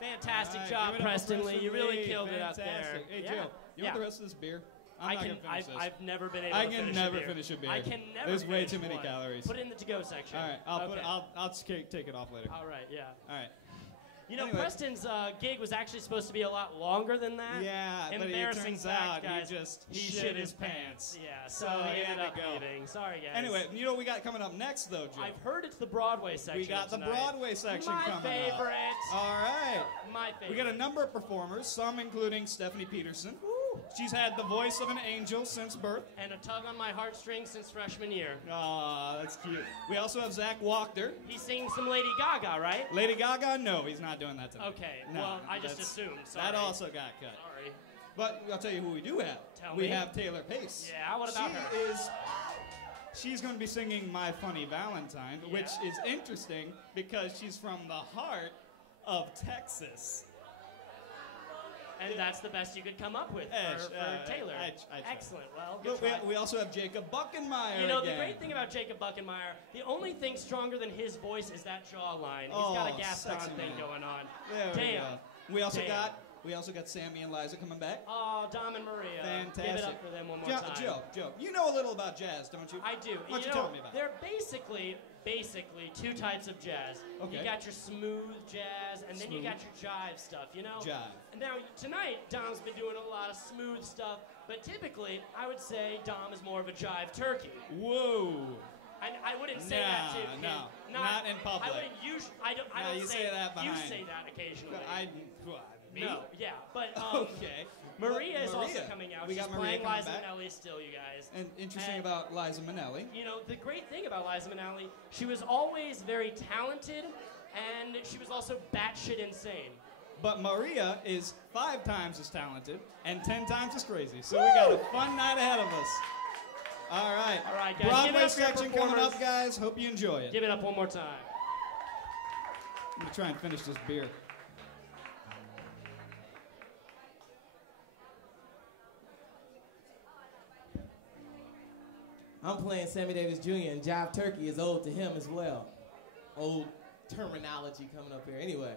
Fantastic job, Preston Lee. You really killed it out there. Hey, Joe, you want the rest of this beer? I've never been able to finish a beer. I can never finish a beer. I can never. There's way too many calories. Put it in the to-go section. All right, I'll take it off later. All right, yeah. All right. You know, anyway. Preston's gig was actually supposed to be a lot longer than that. Yeah, but it turns out guys, he shit his pants. Yeah, so he ended up leaving. Sorry, guys. Anyway, you know what we got coming up next, though, Joe? I've heard it's the Broadway section. We got tonight. the Broadway section coming up. My favorite. All right. My favorite. We got a number of performers, some including Stephanie Peterson. She's had the voice of an angel since birth. And a tug on my heartstrings since freshman year. Aw, that's cute. We also have Zach Wachter. He's singing some Lady Gaga, right? Lady Gaga? No, he's not doing that tonight. Okay, no, well, I just assumed. Sorry. That also got cut. Sorry. But I'll tell you who we do have. We have Taylor Pace. Yeah, what about her? She's going to be singing My Funny Valentine, which is interesting because she's from the heart of Texas. And that's the best you could come up with for Taylor. Excellent. Well, good try. We also have Jacob Buckenmeyer. You know, the great thing about Jacob Buckenmeyer, the only thing stronger than his voice is that jawline. He's got a Gaston thing going on. Damn. We also got Sammy and Liza coming back. Oh, Dom and Maria. Fantastic. Give it up for them one more time. Joe, you know a little about jazz, don't you? I do. Why don't you tell me about it? They're basically two types of jazz. Okay. You got your smooth jazz, and then you got your jive stuff, you know? Jive. And now, tonight, Dom's been doing a lot of smooth stuff, but typically, I would say Dom is more of a jive turkey. Whoa. I wouldn't say that to not in public. I wouldn't usually. I don't say that behind. You say that occasionally. Me? No, yeah, but okay. Maria is also coming out. We She's got Maria playing coming Liza back. Minnelli still, you guys. And interesting about Liza Minnelli. You know, the great thing about Liza Minnelli, she was always very talented, and she was also batshit insane. But Maria is 5 times as talented and 10 times as crazy. So we got a fun night ahead of us. All right. All right, guys. Broadway section coming up, guys. Hope you enjoy it. Give it up one more time. I'm going to try and finish this beer. I'm playing Sammy Davis Jr. and Jive Turkey is old to him as well. Old terminology coming up here. Anyway.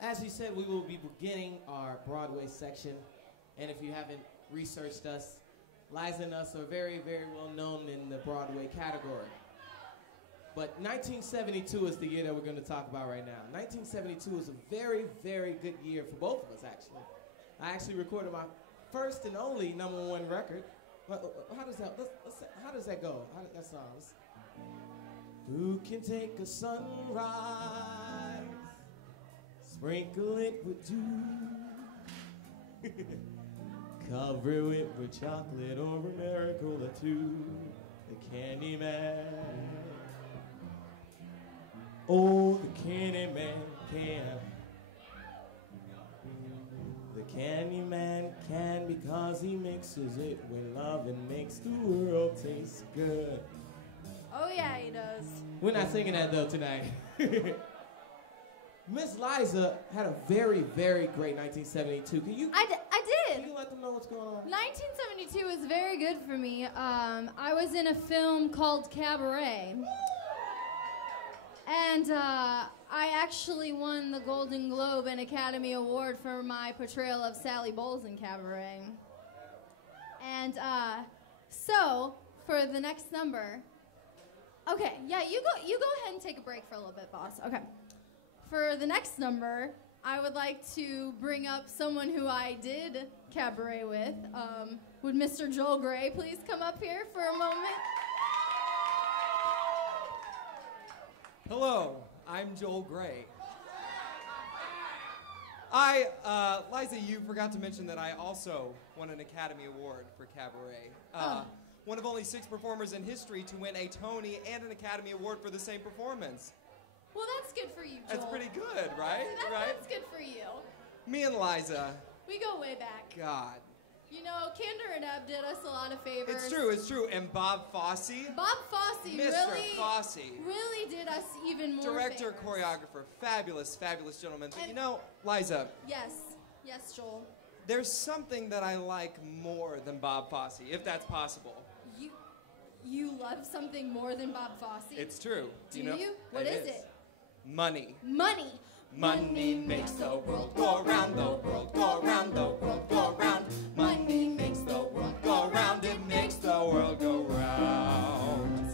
As we said, we will be beginning our Broadway section. And if you haven't researched us, Liza and us are very, very well known in the Broadway category. But 1972 is the year that we're going to talk about right now. 1972 is a very, very good year for both of us, actually. I actually recorded my first and only #1 record. How does that go? That song. Who can take a sunrise, sprinkle it with dew, cover it with chocolate or a miracle or two? The Candyman. Oh, the Candyman can. The Candyman can because he mixes it with love and makes the world taste good. Oh yeah, he does. We're not singing that though tonight. Miss Liza had a very, very great 1972. I did. Can you let them know what's going on? 1972 was very good for me. I was in a film called Cabaret. And I actually won the Golden Globe and Academy Award for my portrayal of Sally Bowles in Cabaret. And so, for the next number, okay, yeah, you go ahead and take a break for a little bit, boss. Okay. For the next number, I would like to bring up someone who I did cabaret with. Would Mr. Joel Gray please come up here for a moment? Hello, I'm Joel Gray. Liza, you forgot to mention that I also won an Academy Award for cabaret. One of only 6 performers in history to win a Tony and an Academy Award for the same performance. Well, that's good for you, Joel. That's pretty good, right? That's good for you. Me and Liza. We go way back. God. You know, Kinder and Ebb did us a lot of favors. It's true. And Bob Fosse. Bob Fosse Mr. Fosse. really did us even more Director, favors. choreographer, fabulous gentleman. But you know, Liza. Yes, Joel. There's something that I like more than Bob Fosse, if that's possible. You love something more than Bob Fosse? It's true. Do you? What is it? Money. Money. Money makes the world go round, the world go round, the world go round. Money makes the world go round, it makes the world go round.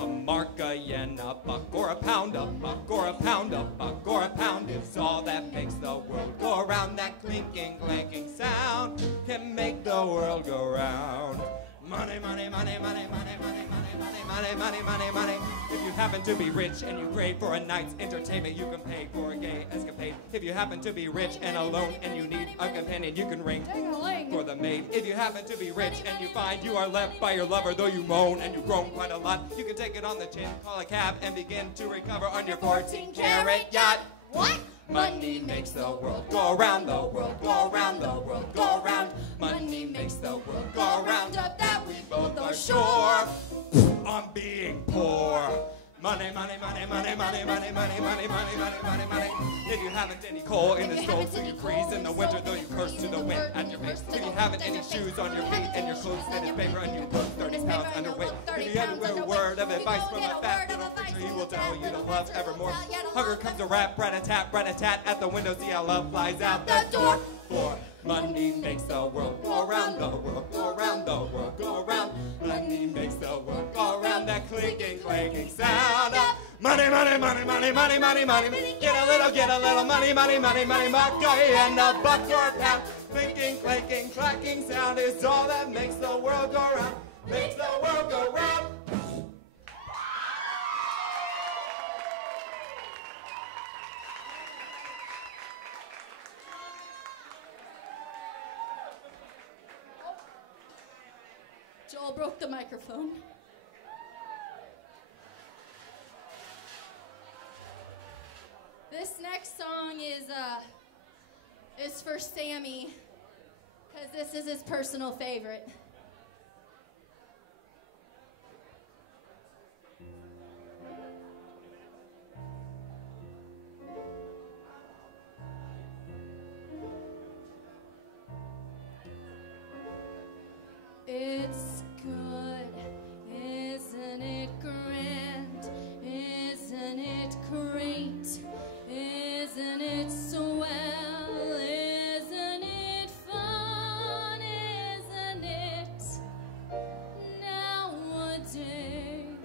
A mark, a yen, a buck, or a pound, a buck, or a pound, a buck, or a pound is all that makes the world go round. That clinking, clanking sound can make the world go round. Money, money, money, money, money, money, money, money, money, money, money. If you happen to be rich and you crave for a night's entertainment, you can pay for a gay escapade. If you happen to be rich and alone and you need a companion, you can ring for the maid. If you happen to be rich and you find you are left by your lover, though you moan and you've grown quite a lot, you can take it on the chin, call a cab, and begin to recover on your 14-carat yacht. What? Money makes the world go round, the world go round, the world go round. Money makes the world go round, of that we both are sure. On being poor. Money, money, money, money, money, money, money, money, money, money, money, money. If you haven't any coal in the stove, so you freeze in the winter, though you curse to the wind at your face. If you haven't any shoes on your feet and your clothes thin as paper and you look 30 pounds underweight. If you have a word of advice from a fat little preacher, he will tell you to love evermore. Hunger comes a rap, rat-a-tat at the window, see how love flies out the door. For money makes the world go round, the world go round, the world go round. Money makes the world go round, that clinking, clanking sound. Money, money, money, money, money, money, money. Get a little money, money, money, money, money, and a buck or a pound. Clinking, clanking, clacking sound is all that makes the world go round. Makes the world go round. Joel broke the microphone. This next song is for Sammy, because this is his personal favorite. It's good, isn't it grand? Isn't it great? Isn't it swell? Isn't it fun? Isn't it nowadays?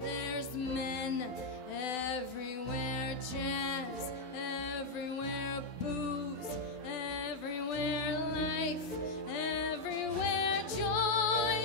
There's men everywhere, jazz everywhere, booze everywhere, life everywhere, joy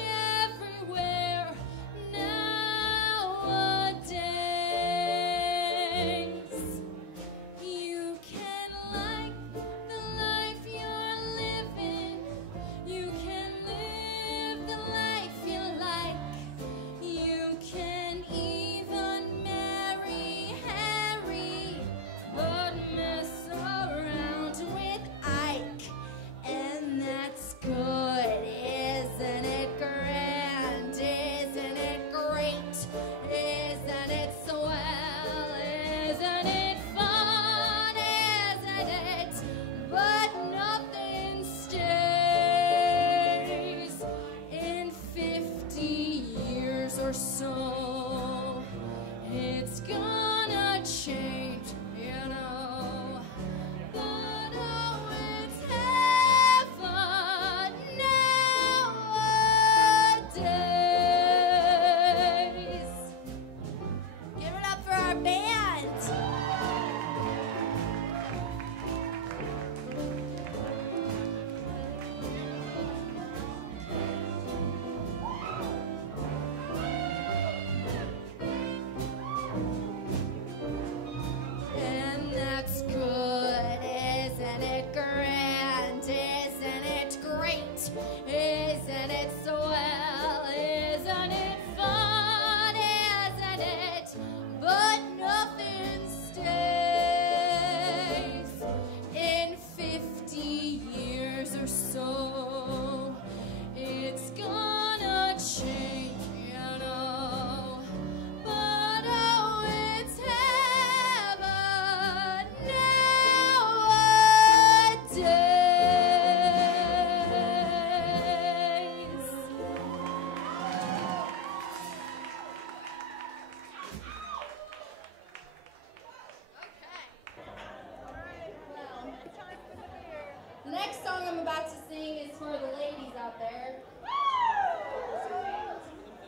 about to sing is for the ladies out there.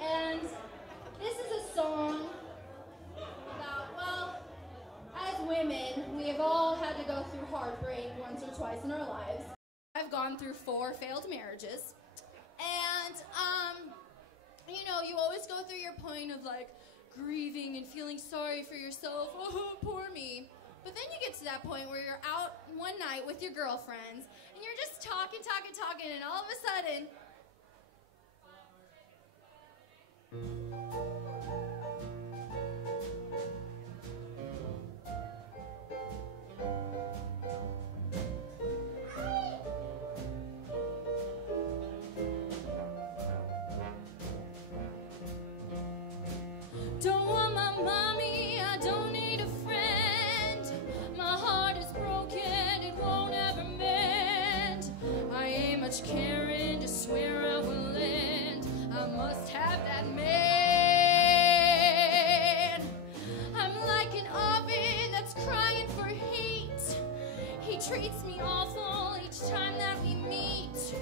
And this is a song about, well, as women, we have all had to go through heartbreak once or twice in our lives. I've gone through 4 failed marriages. And, you know, you always go through your point of, like, grieving and feeling sorry for yourself. Oh, poor me. But then you get to that point where you're out one night with your girlfriends, and you're just talking, and all of a sudden, don't want my mommy, I don't need a friend. My heart is broken, it won't ever mend. I ain't much caring, just swear I will end. I must have that man. I'm like an oven that's crying for heat. He treats me awful each time that we meet.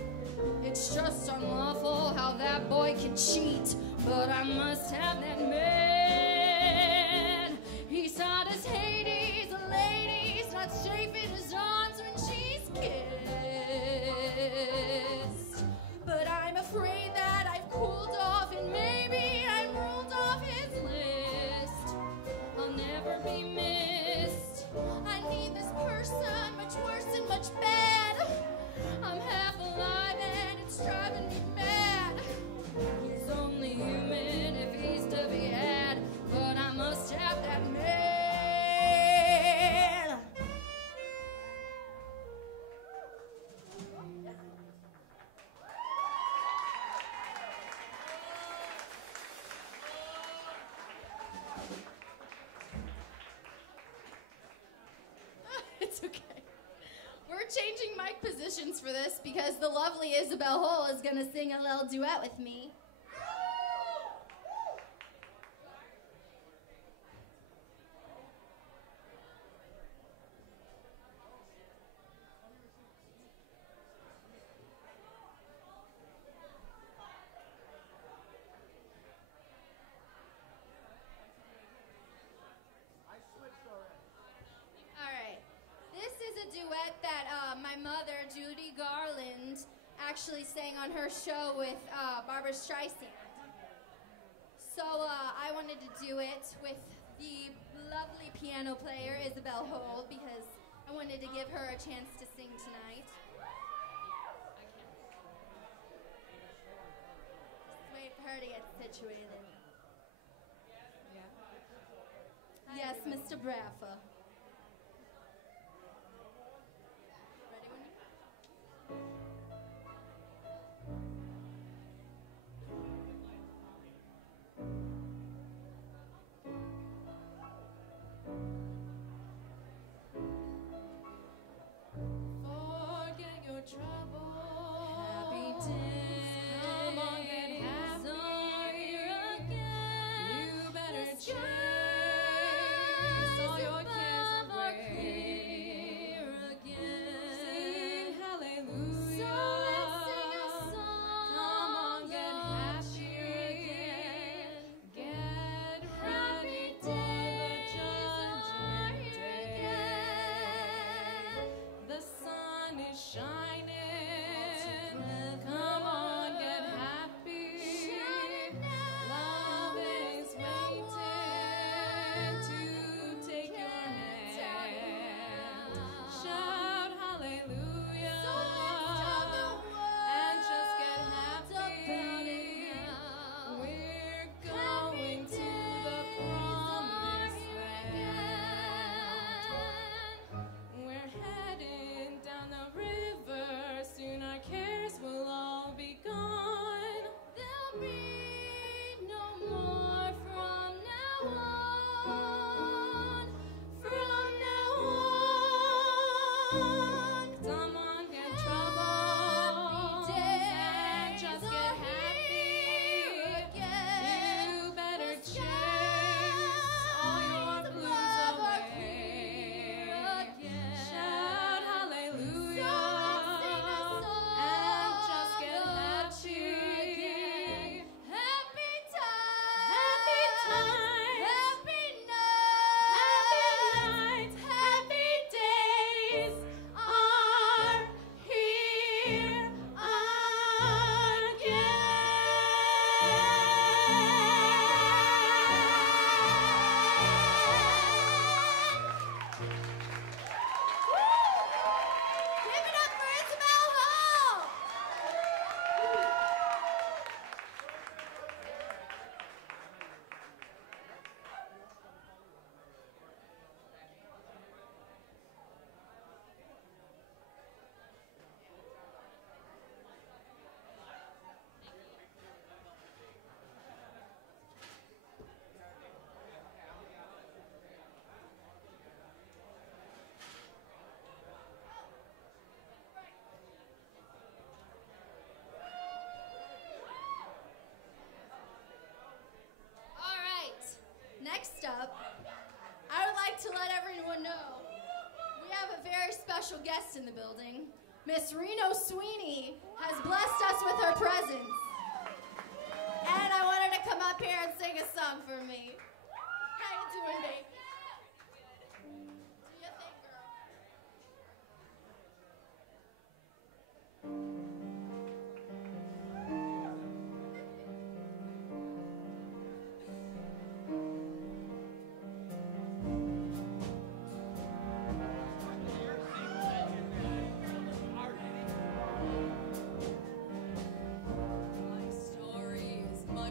It's just unlawful how that boy can cheat, but I must have that man. He's hot as Hades, a lady's not safe in his arms when she's kissed. But I'm afraid that I've cooled off and maybe I'm ruled off his list. I'll never be missed. I need this person much worse and much bad. I'm half alive and it's driving me mad. He's only human if he's to be had, but I must have that man. It's okay. We're changing mic positions for this because the lovely Isabel Hole is going to sing a little duet with me. Duet that my mother, Judy Garland, actually sang on her show with Barbara Streisand. So I wanted to do it with the lovely piano player, Isabel Hole, because I wanted to give her a chance to sing tonight. Just wait for her to get situated. Yeah. Yes, Mr. Braffa. Happy days. Come on, get happy. Here again. You better chase all your cares away. Again. Sing hallelujah. So let's sing a song. Come on, get happy again. Get happy days are here again. The sun is shining. Come on, get happy. Love is waiting to take your hand. Shout hallelujah and just get happy. We're going to the promised land. We're heading down the river. special guest in the building. Miss Reno Sweeney has blessed us with her presence. And I want her to come up here and sing a song for me. How you doing, baby? Do you think, girl?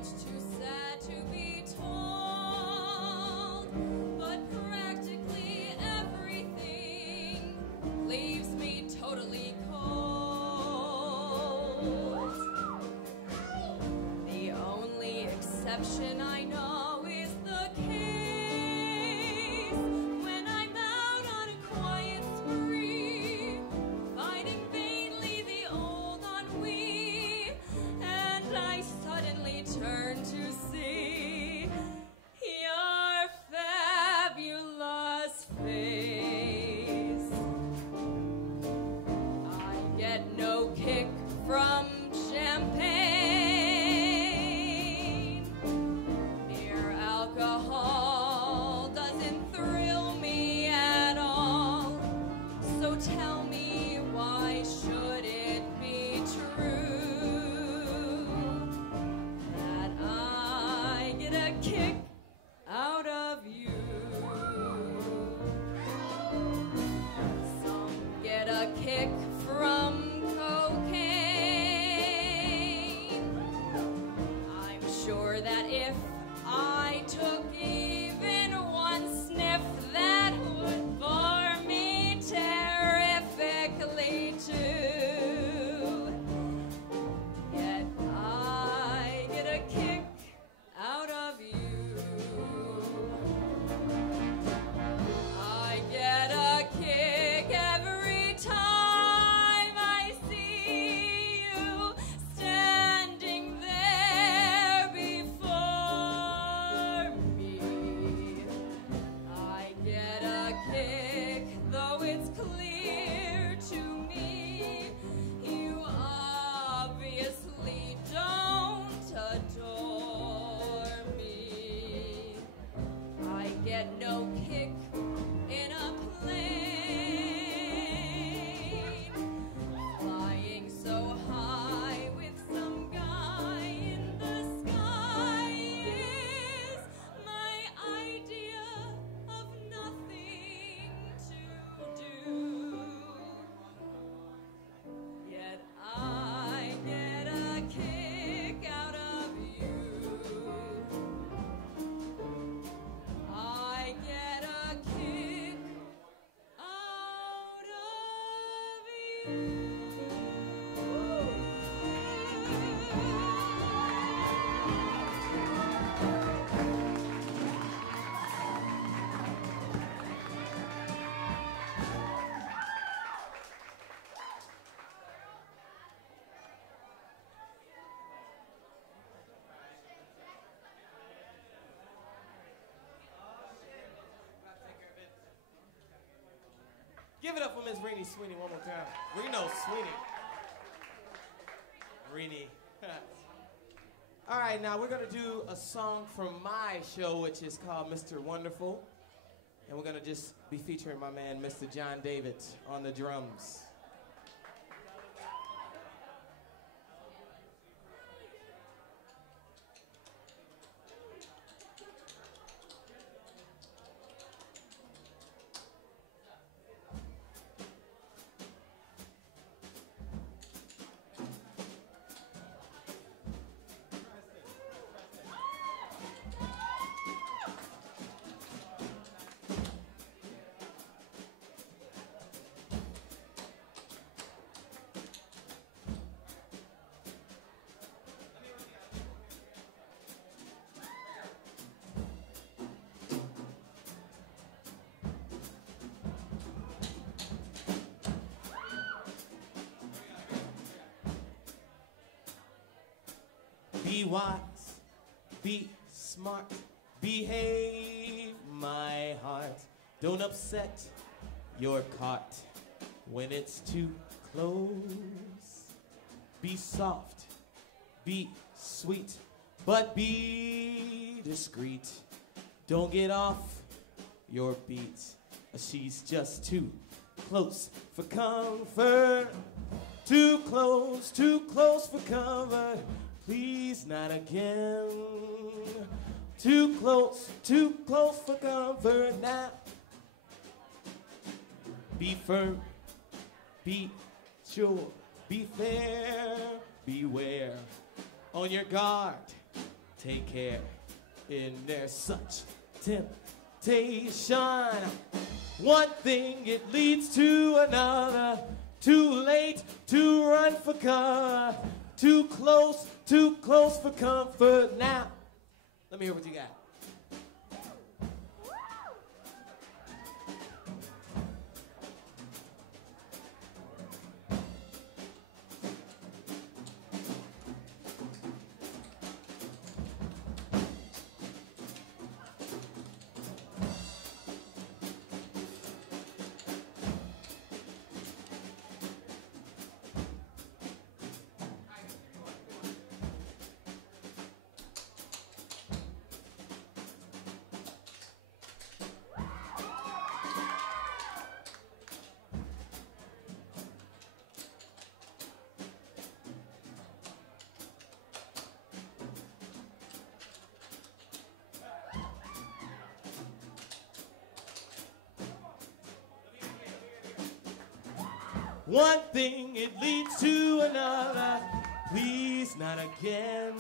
Too sad to be told, but practically everything leaves me totally cold. The only exception I know is the case when I'm out on a quiet spree, fighting vainly the old ennui, and I suddenly turn to see your fabulous face. I get no kick from champagne. Mere alcohol doesn't thrill me at all. So tell me, why should it be true that I get a kick out of you? Some get a kick from cocaine. I'm sure that if I took even one sniff, that would bore me terrifically too. Yet I get a kick out of you. I get a kick every time I see you standing there before me. I get a kick, though it's clear to me you obviously don't adore me. I get no kick in a plane, flying so high with some guy in the sky is my idea of nothing to do. Yet I get a kick out of you. I get a kick out of you. Give it up for Miss Reno Sweeney one more time. Reno Sweeney. Reno. All right, now we're going to do a song from my show, which is called Mr. Wonderful. And we're going to just be featuring my man, Mr. John David, on the drums. Be wise, be smart, behave, my heart. Don't upset your cart. when it's too close. Be soft, be sweet, but be discreet. Don't get off your beat. She's just too close for comfort. Too close for comfort. Please, not again. Too close for comfort now. Be firm, be sure, be fair, beware. On your guard, take care. In there's such temptation. One thing, it leads to another. Too late to run for cover. Too close for comfort now. Let me hear what you got. One thing, it leads to another. Please, not again.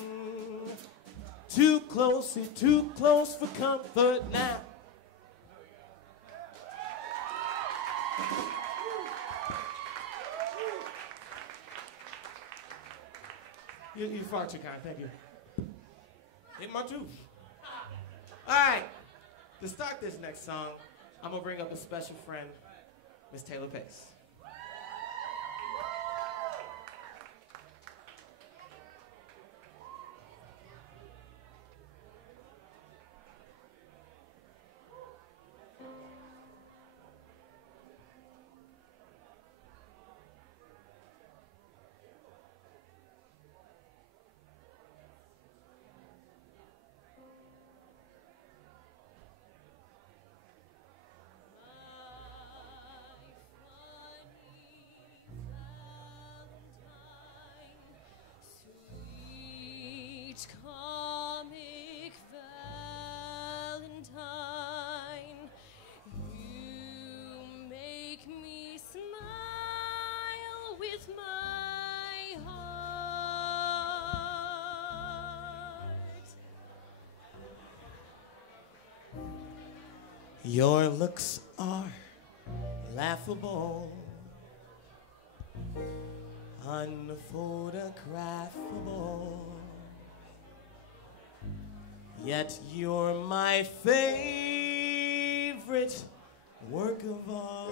Too close for comfort now. You're far too kind, thank you. Ain't my tooth. All right, to start this next song, I'm gonna bring up a special friend, Miss Taylor Pace. Comic Valentine, you make me smile with my heart. Your looks are laughable, unphotographable. Yet you're my favorite work of art.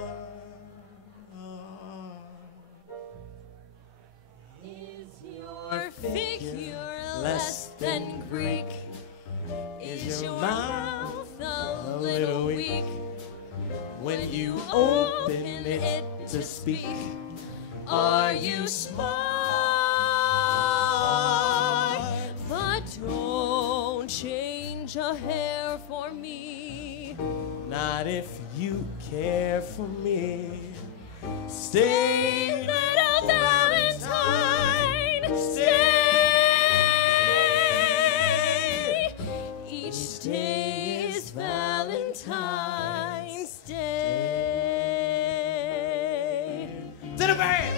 Is your figure less than Greek? Is your mouth a little weak? When you open it to speak, Are you smart? But don't change a hair for me. not if you care for me. Stay, little Valentine, stay. Each day is Valentine's Day. To the band!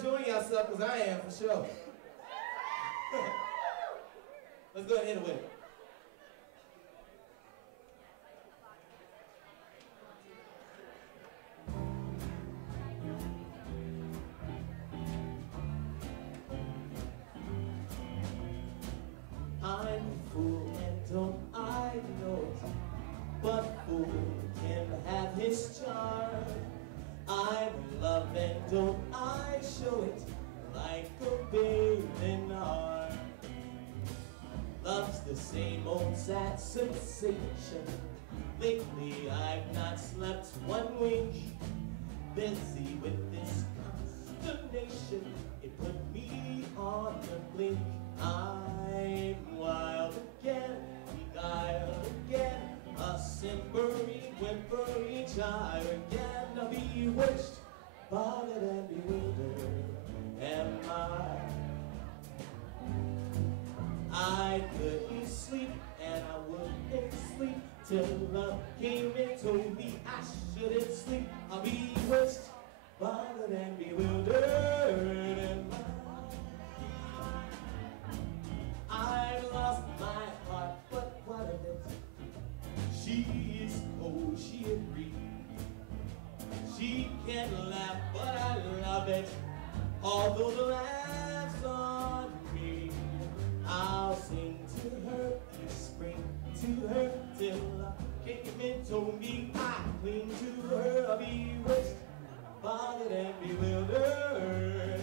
enjoying yourself, because I am for sure. Let's go ahead and hit it with it. I'm a fool and don't I know it, but fool can have his charm. I'm in love and don't I show it like a babe in arms. Love's the same old sad sensation. Lately I've not slept one wink. Busy with this consternation, it put me on the blink. I'm wild again, beguiled again, a simpering, whimpering child again. I'll be wished, bothered and bewildered am I couldn't sleep and I wouldn't sleep till love came and told me I shouldn't sleep. I'll be wished, bothered and bewildered am I lost my heart, but what of it? She is cold, she agreed. She can laugh, but I love it. Although the laugh's on me, I'll sing to her each spring, to her till I came and told me I cling to her. I'll be wished, bothered and bewildered.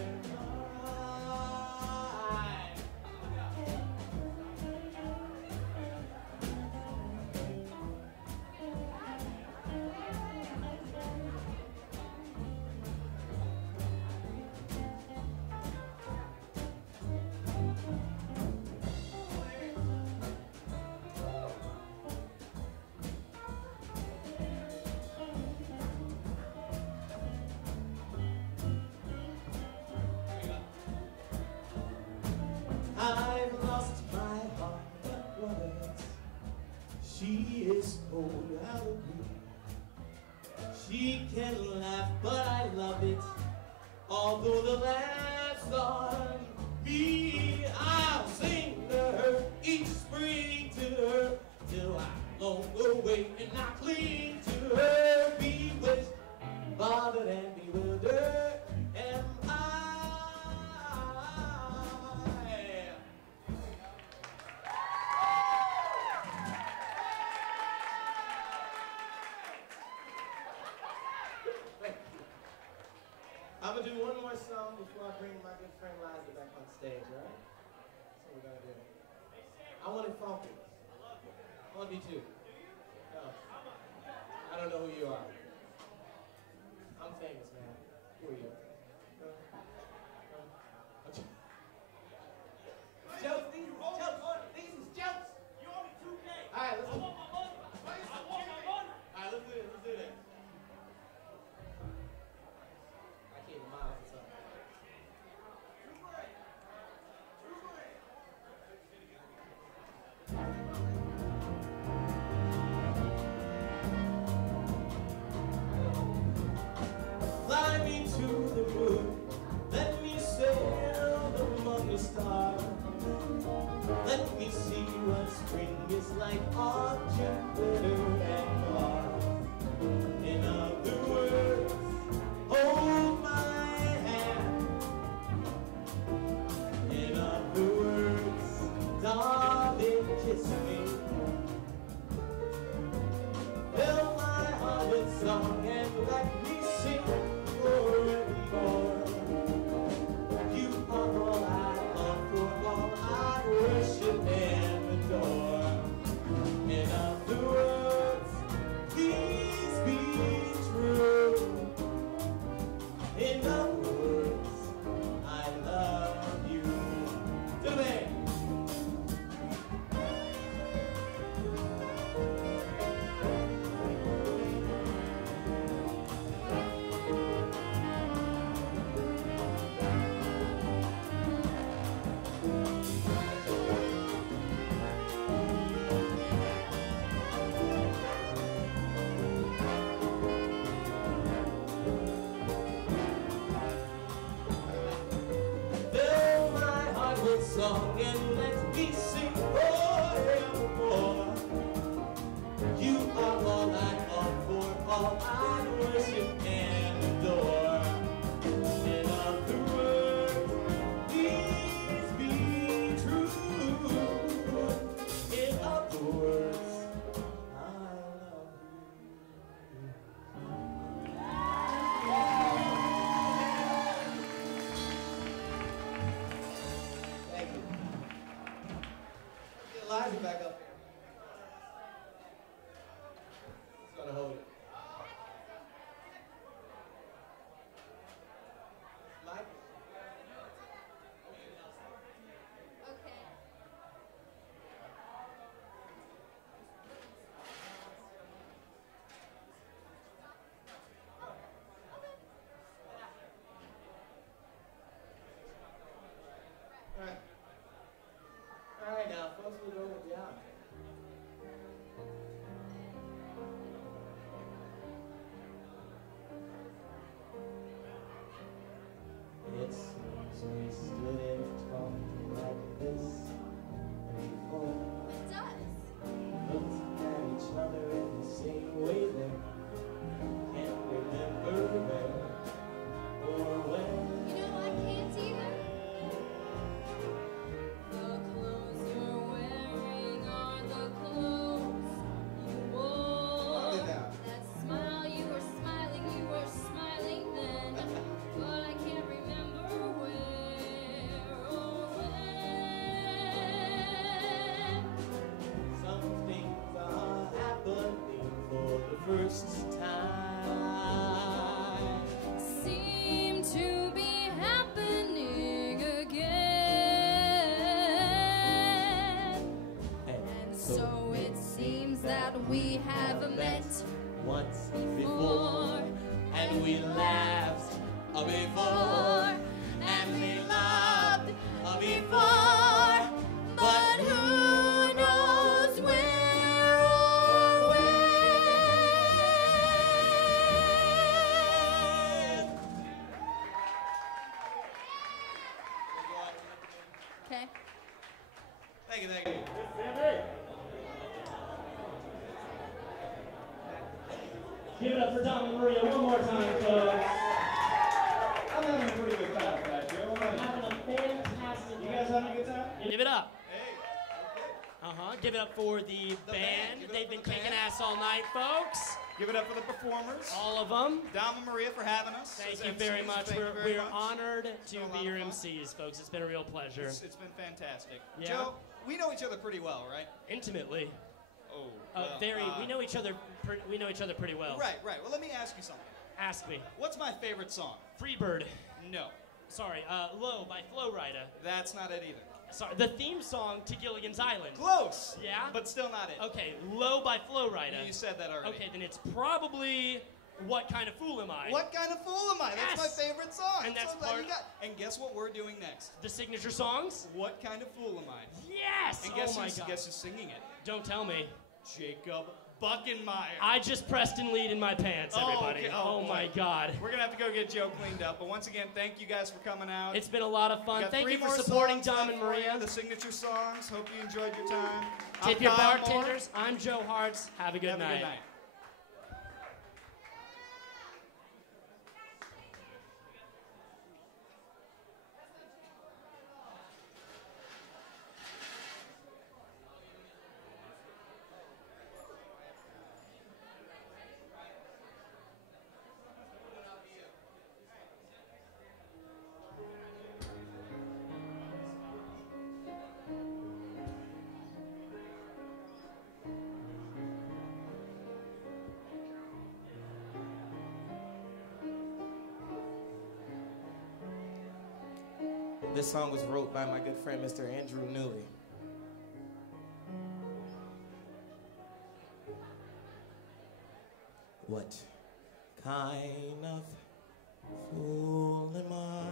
I've lost my heart, but what of it? She is cold, I'll agree. She can laugh, but I love it. Although the laugh's on me, I'll sing to her each spring, to her till I'm long away and I cling to her. Bewitched, bothered and bewildered am I. I'm gonna do one more song before I bring my good friend Liza back on stage, all right? That's what we're gonna do. I want it funky. I want you too. No. I don't know who you are. I'm famous, man. Who are you? Jokes, these is jokes. These is jokes. You owe me 2K. All right, let's do it. I want my money. I want my money. All right, let's do this. Let's do this. I keep my mouth or something. Fly me to the song and let me sing forevermore. You are all I offer, all I worship and adore. In other words, please be true. In other words, I love you. Thank you. Get Eliza back up here. Just gotta hold it. Mike? All right, now, folks, we'll go with down. It seems we stood and talked like this before. It does. Looked at each other in the same way then. Can't remember where or when. You know, I can't either. The clothes you're wearing are the clothes you wore. That smile you were smiling then. But I can't remember where or when. Some things are happening for the first time. Seem to be happening again. And so it seems that we have met once before, and we laughed before, and we loved before, but who knows where or when? Okay. Thank you, thank you. Give it up for Dom and Maria one more time, folks. I'm having a pretty good time, Pat Joe. Having a fantastic You guys having a good time? Give it up. Hey, okay. Give it up for the band. Give it up They've for been the kicking band. ass all night, folks. Give it up for the performers. All of them. Dom and Maria for having us. Thank as you MCs. very much. Thank you very We're much. honored It's to been a be lot your of fun. MCs, folks. It's been a real pleasure. It's been fantastic. Yeah? Joe, we know each other pretty well, right? Intimately. Oh, We know each other. We know each other pretty well. Right, right. Well, let me ask you something. Ask me. What's my favorite song? Freebird. No, Sorry. Low by Flo Rida. that's not it either. Sorry. The theme song to Gilligan's Island. Close. Yeah? But still not it. Okay. Low by Flo Rida. You said that already. Okay, then it's probably What Kind of Fool Am I? What kind of fool am I? That's Yes. my favorite song. And that's so glad you part- got. And guess what we're doing next? The signature songs? What kind of fool am I? Yes! And guess oh my who's, god. guess who's singing it? Don't tell me. Jacob Buckenmeyer. I just pressed and lead in my pants, Oh, everybody. okay. Oh, my boy. god. We're gonna have to go get Joe cleaned up. But once again, thank you guys for coming out. It's been a lot of We fun. got Thank 3 you for more supporting songs Dom left and for you, Maria. The signature songs. Hope you enjoyed your time. Tip I'm your Kyle Moore. bartenders. I'm Joe Hartz. Have a good Have a night. good night. This song was wrote by my good friend, Mr. Andrew Newley. What kind of fool am I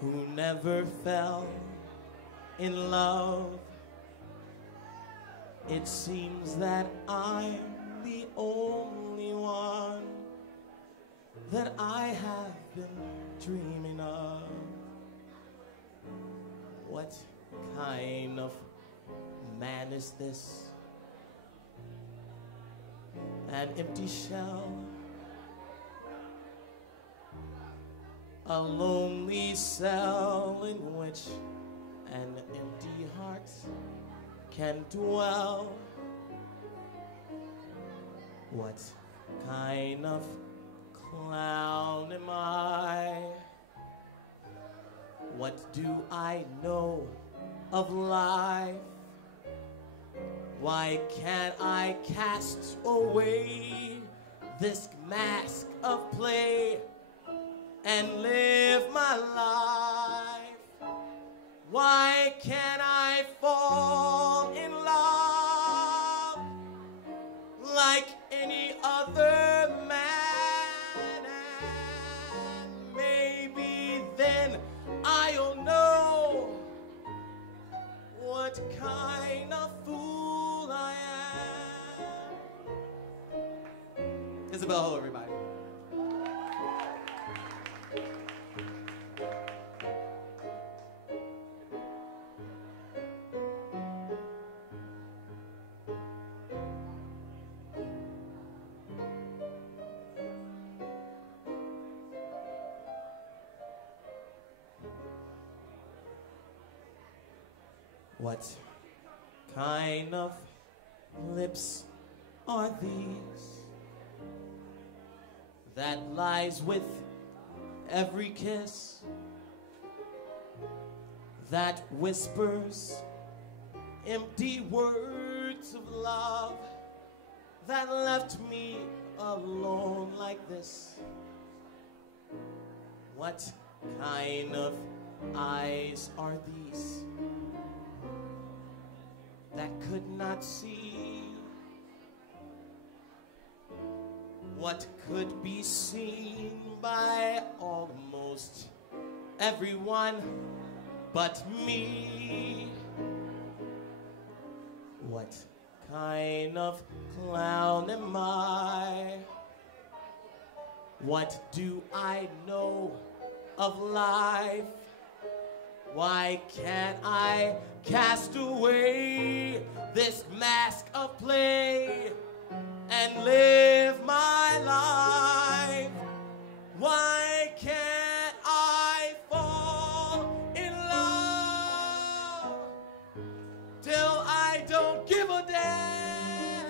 who never fell in love? It seems that I'm the only one that I have been dreaming of. What kind of man is this? An empty shell, a lonely cell in which an empty heart can dwell. What kind of clown am I? What do I know of life? Why can't I cast away this mask of play and live my life? Why can't I fall in love like any other man? And maybe then I'll know what kind of fool I am. Isabel Ho, everybody. What kind of lips are these that lies with every kiss, that whispers empty words of love, that left me alone like this? What kind of eyes are these that could not see what could be seen by almost everyone but me? What kind of clown am I? What do I know of life? Why can't I cast away this mask of play and live my life? Why can't I fall in love till I don't give a damn?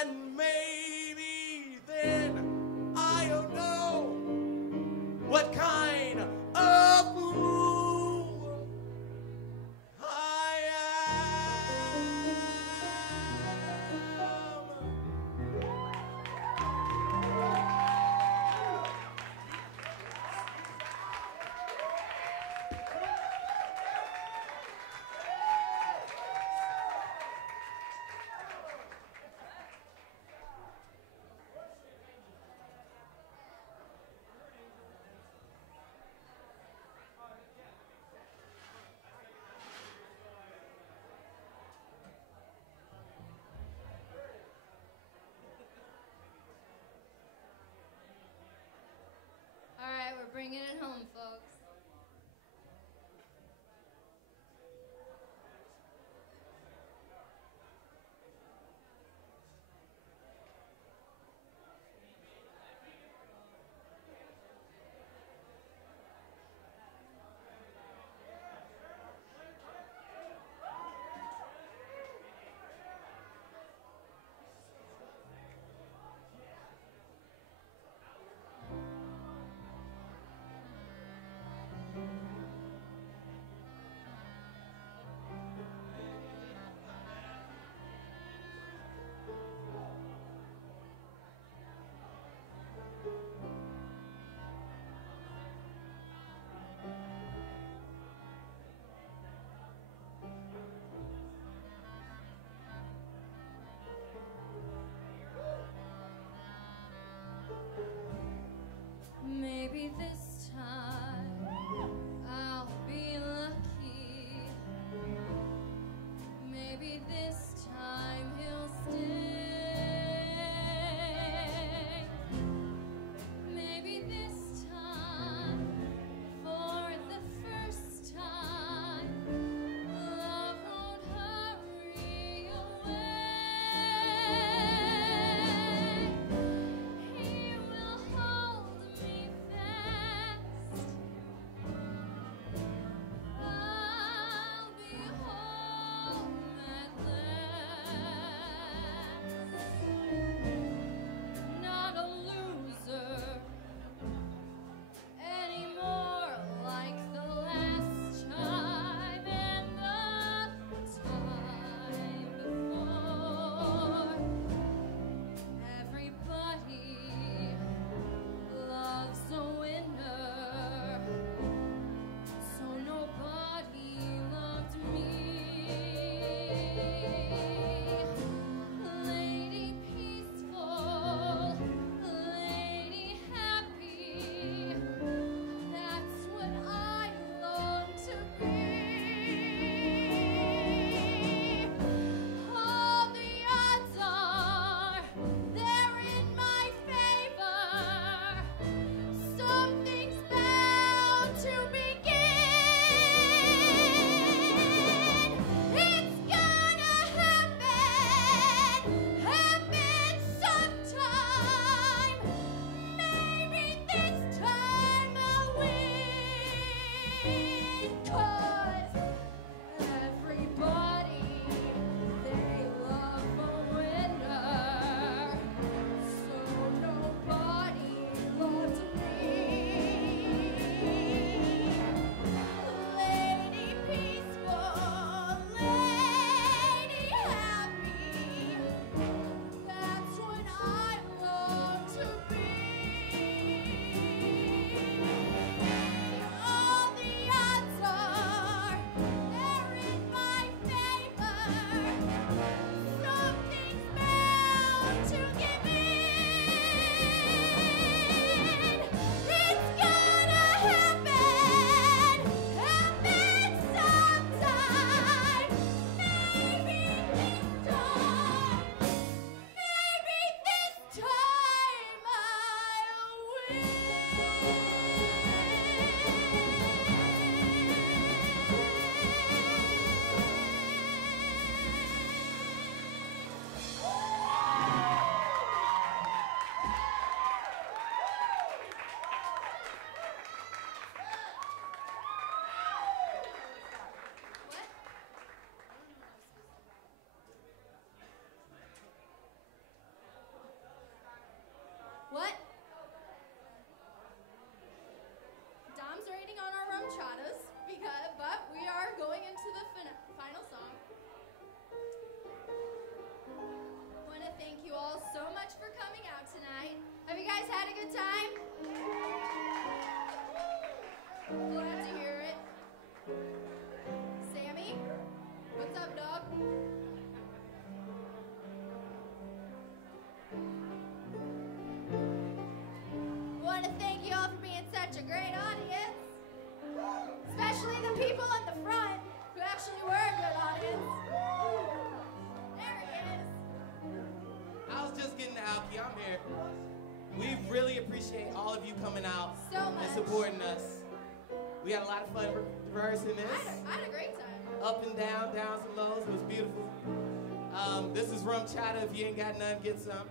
And maybe then I'll know what kind of fool I am. a great audience. Especially the people at the front who actually were a good audience. There he is. I was just getting the Alki. I'm here. We really appreciate all of you coming out So much. and supporting us. We had a lot of fun rehearsing this. I had a great time. Up and down, downs and lows. It was beautiful. This is rum chata. If you ain't got none, get some.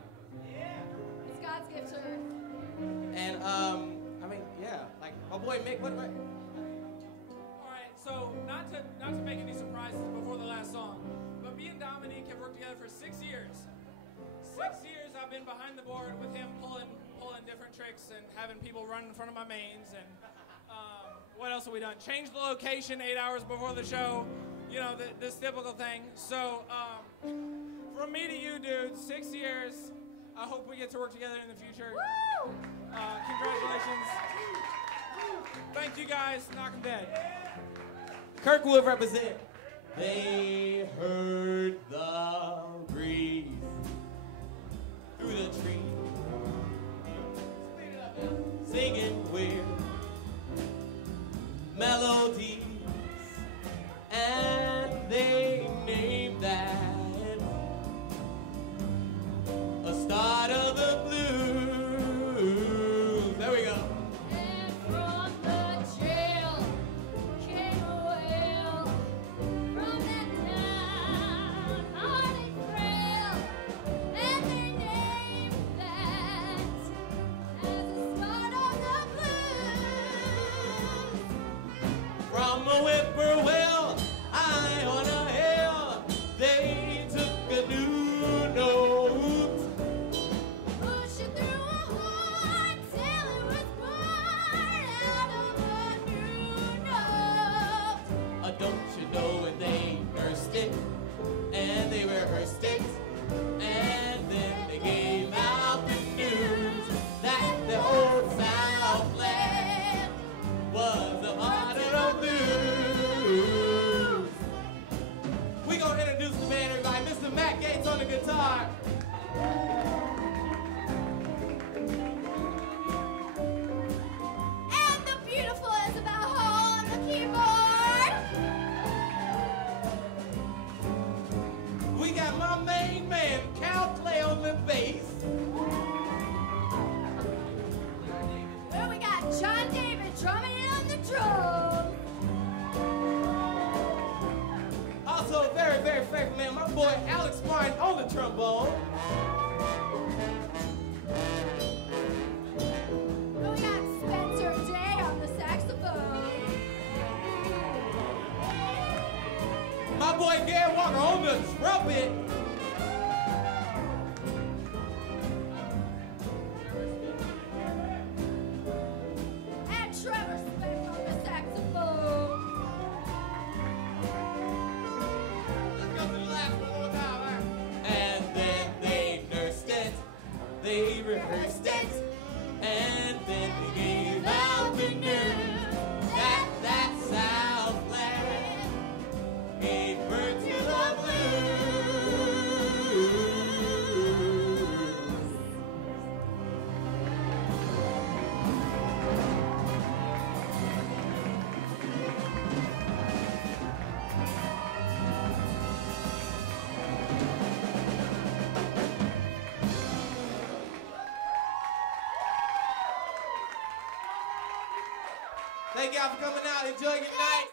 It's God's gift to earth. And I mean, yeah, like my boy Mick. What? All right, so not to make any surprises before the last song, but me and Dominique have worked together for 6 years. 6 years I've been behind the board with him, pulling different tricks and having people run in front of my mains. And what else have we done? Changed the location 8 hours before the show. You know, this typical thing. So from me to you, dude, 6 years. I hope we get to work together in the future. Woo! Congratulations. Thank you guys. Knock 'em dead. Kirkwood represent. They heard the breeze through the trees, singing weird melodies, and they named that a start of the blues. There we go. And from the jail came a wail from that downhearted frail, and they named that as the start of the blues. From a whippoorwill, high on a hill, they took a new note. Push it through a horn till it was born out of a new note. Don't you know when they nursed it, and they rehearsed it, and then they gave out the news that the old Southland was a part of the blues. We gonna introduce the man, everybody. Mr. Matt Gates on the guitar. And the beautiful Isabel Hall on the keyboard. We got my main man, Cal Clay on the bass. Well, we got John David drumming in on the drums. Also a very, very favorite man, my boy Alex Martin on the trombone. Well, we got Spencer Day on the saxophone. My boy Gary Walker on the trumpet. And Trevor Smith on the saxophone. Let's go to the last one more time, right? And then they nursed it, they rehearsed it, and then they gave out the news that that Southland gave birth to the blues. Thank y'all for coming out. Enjoy your night.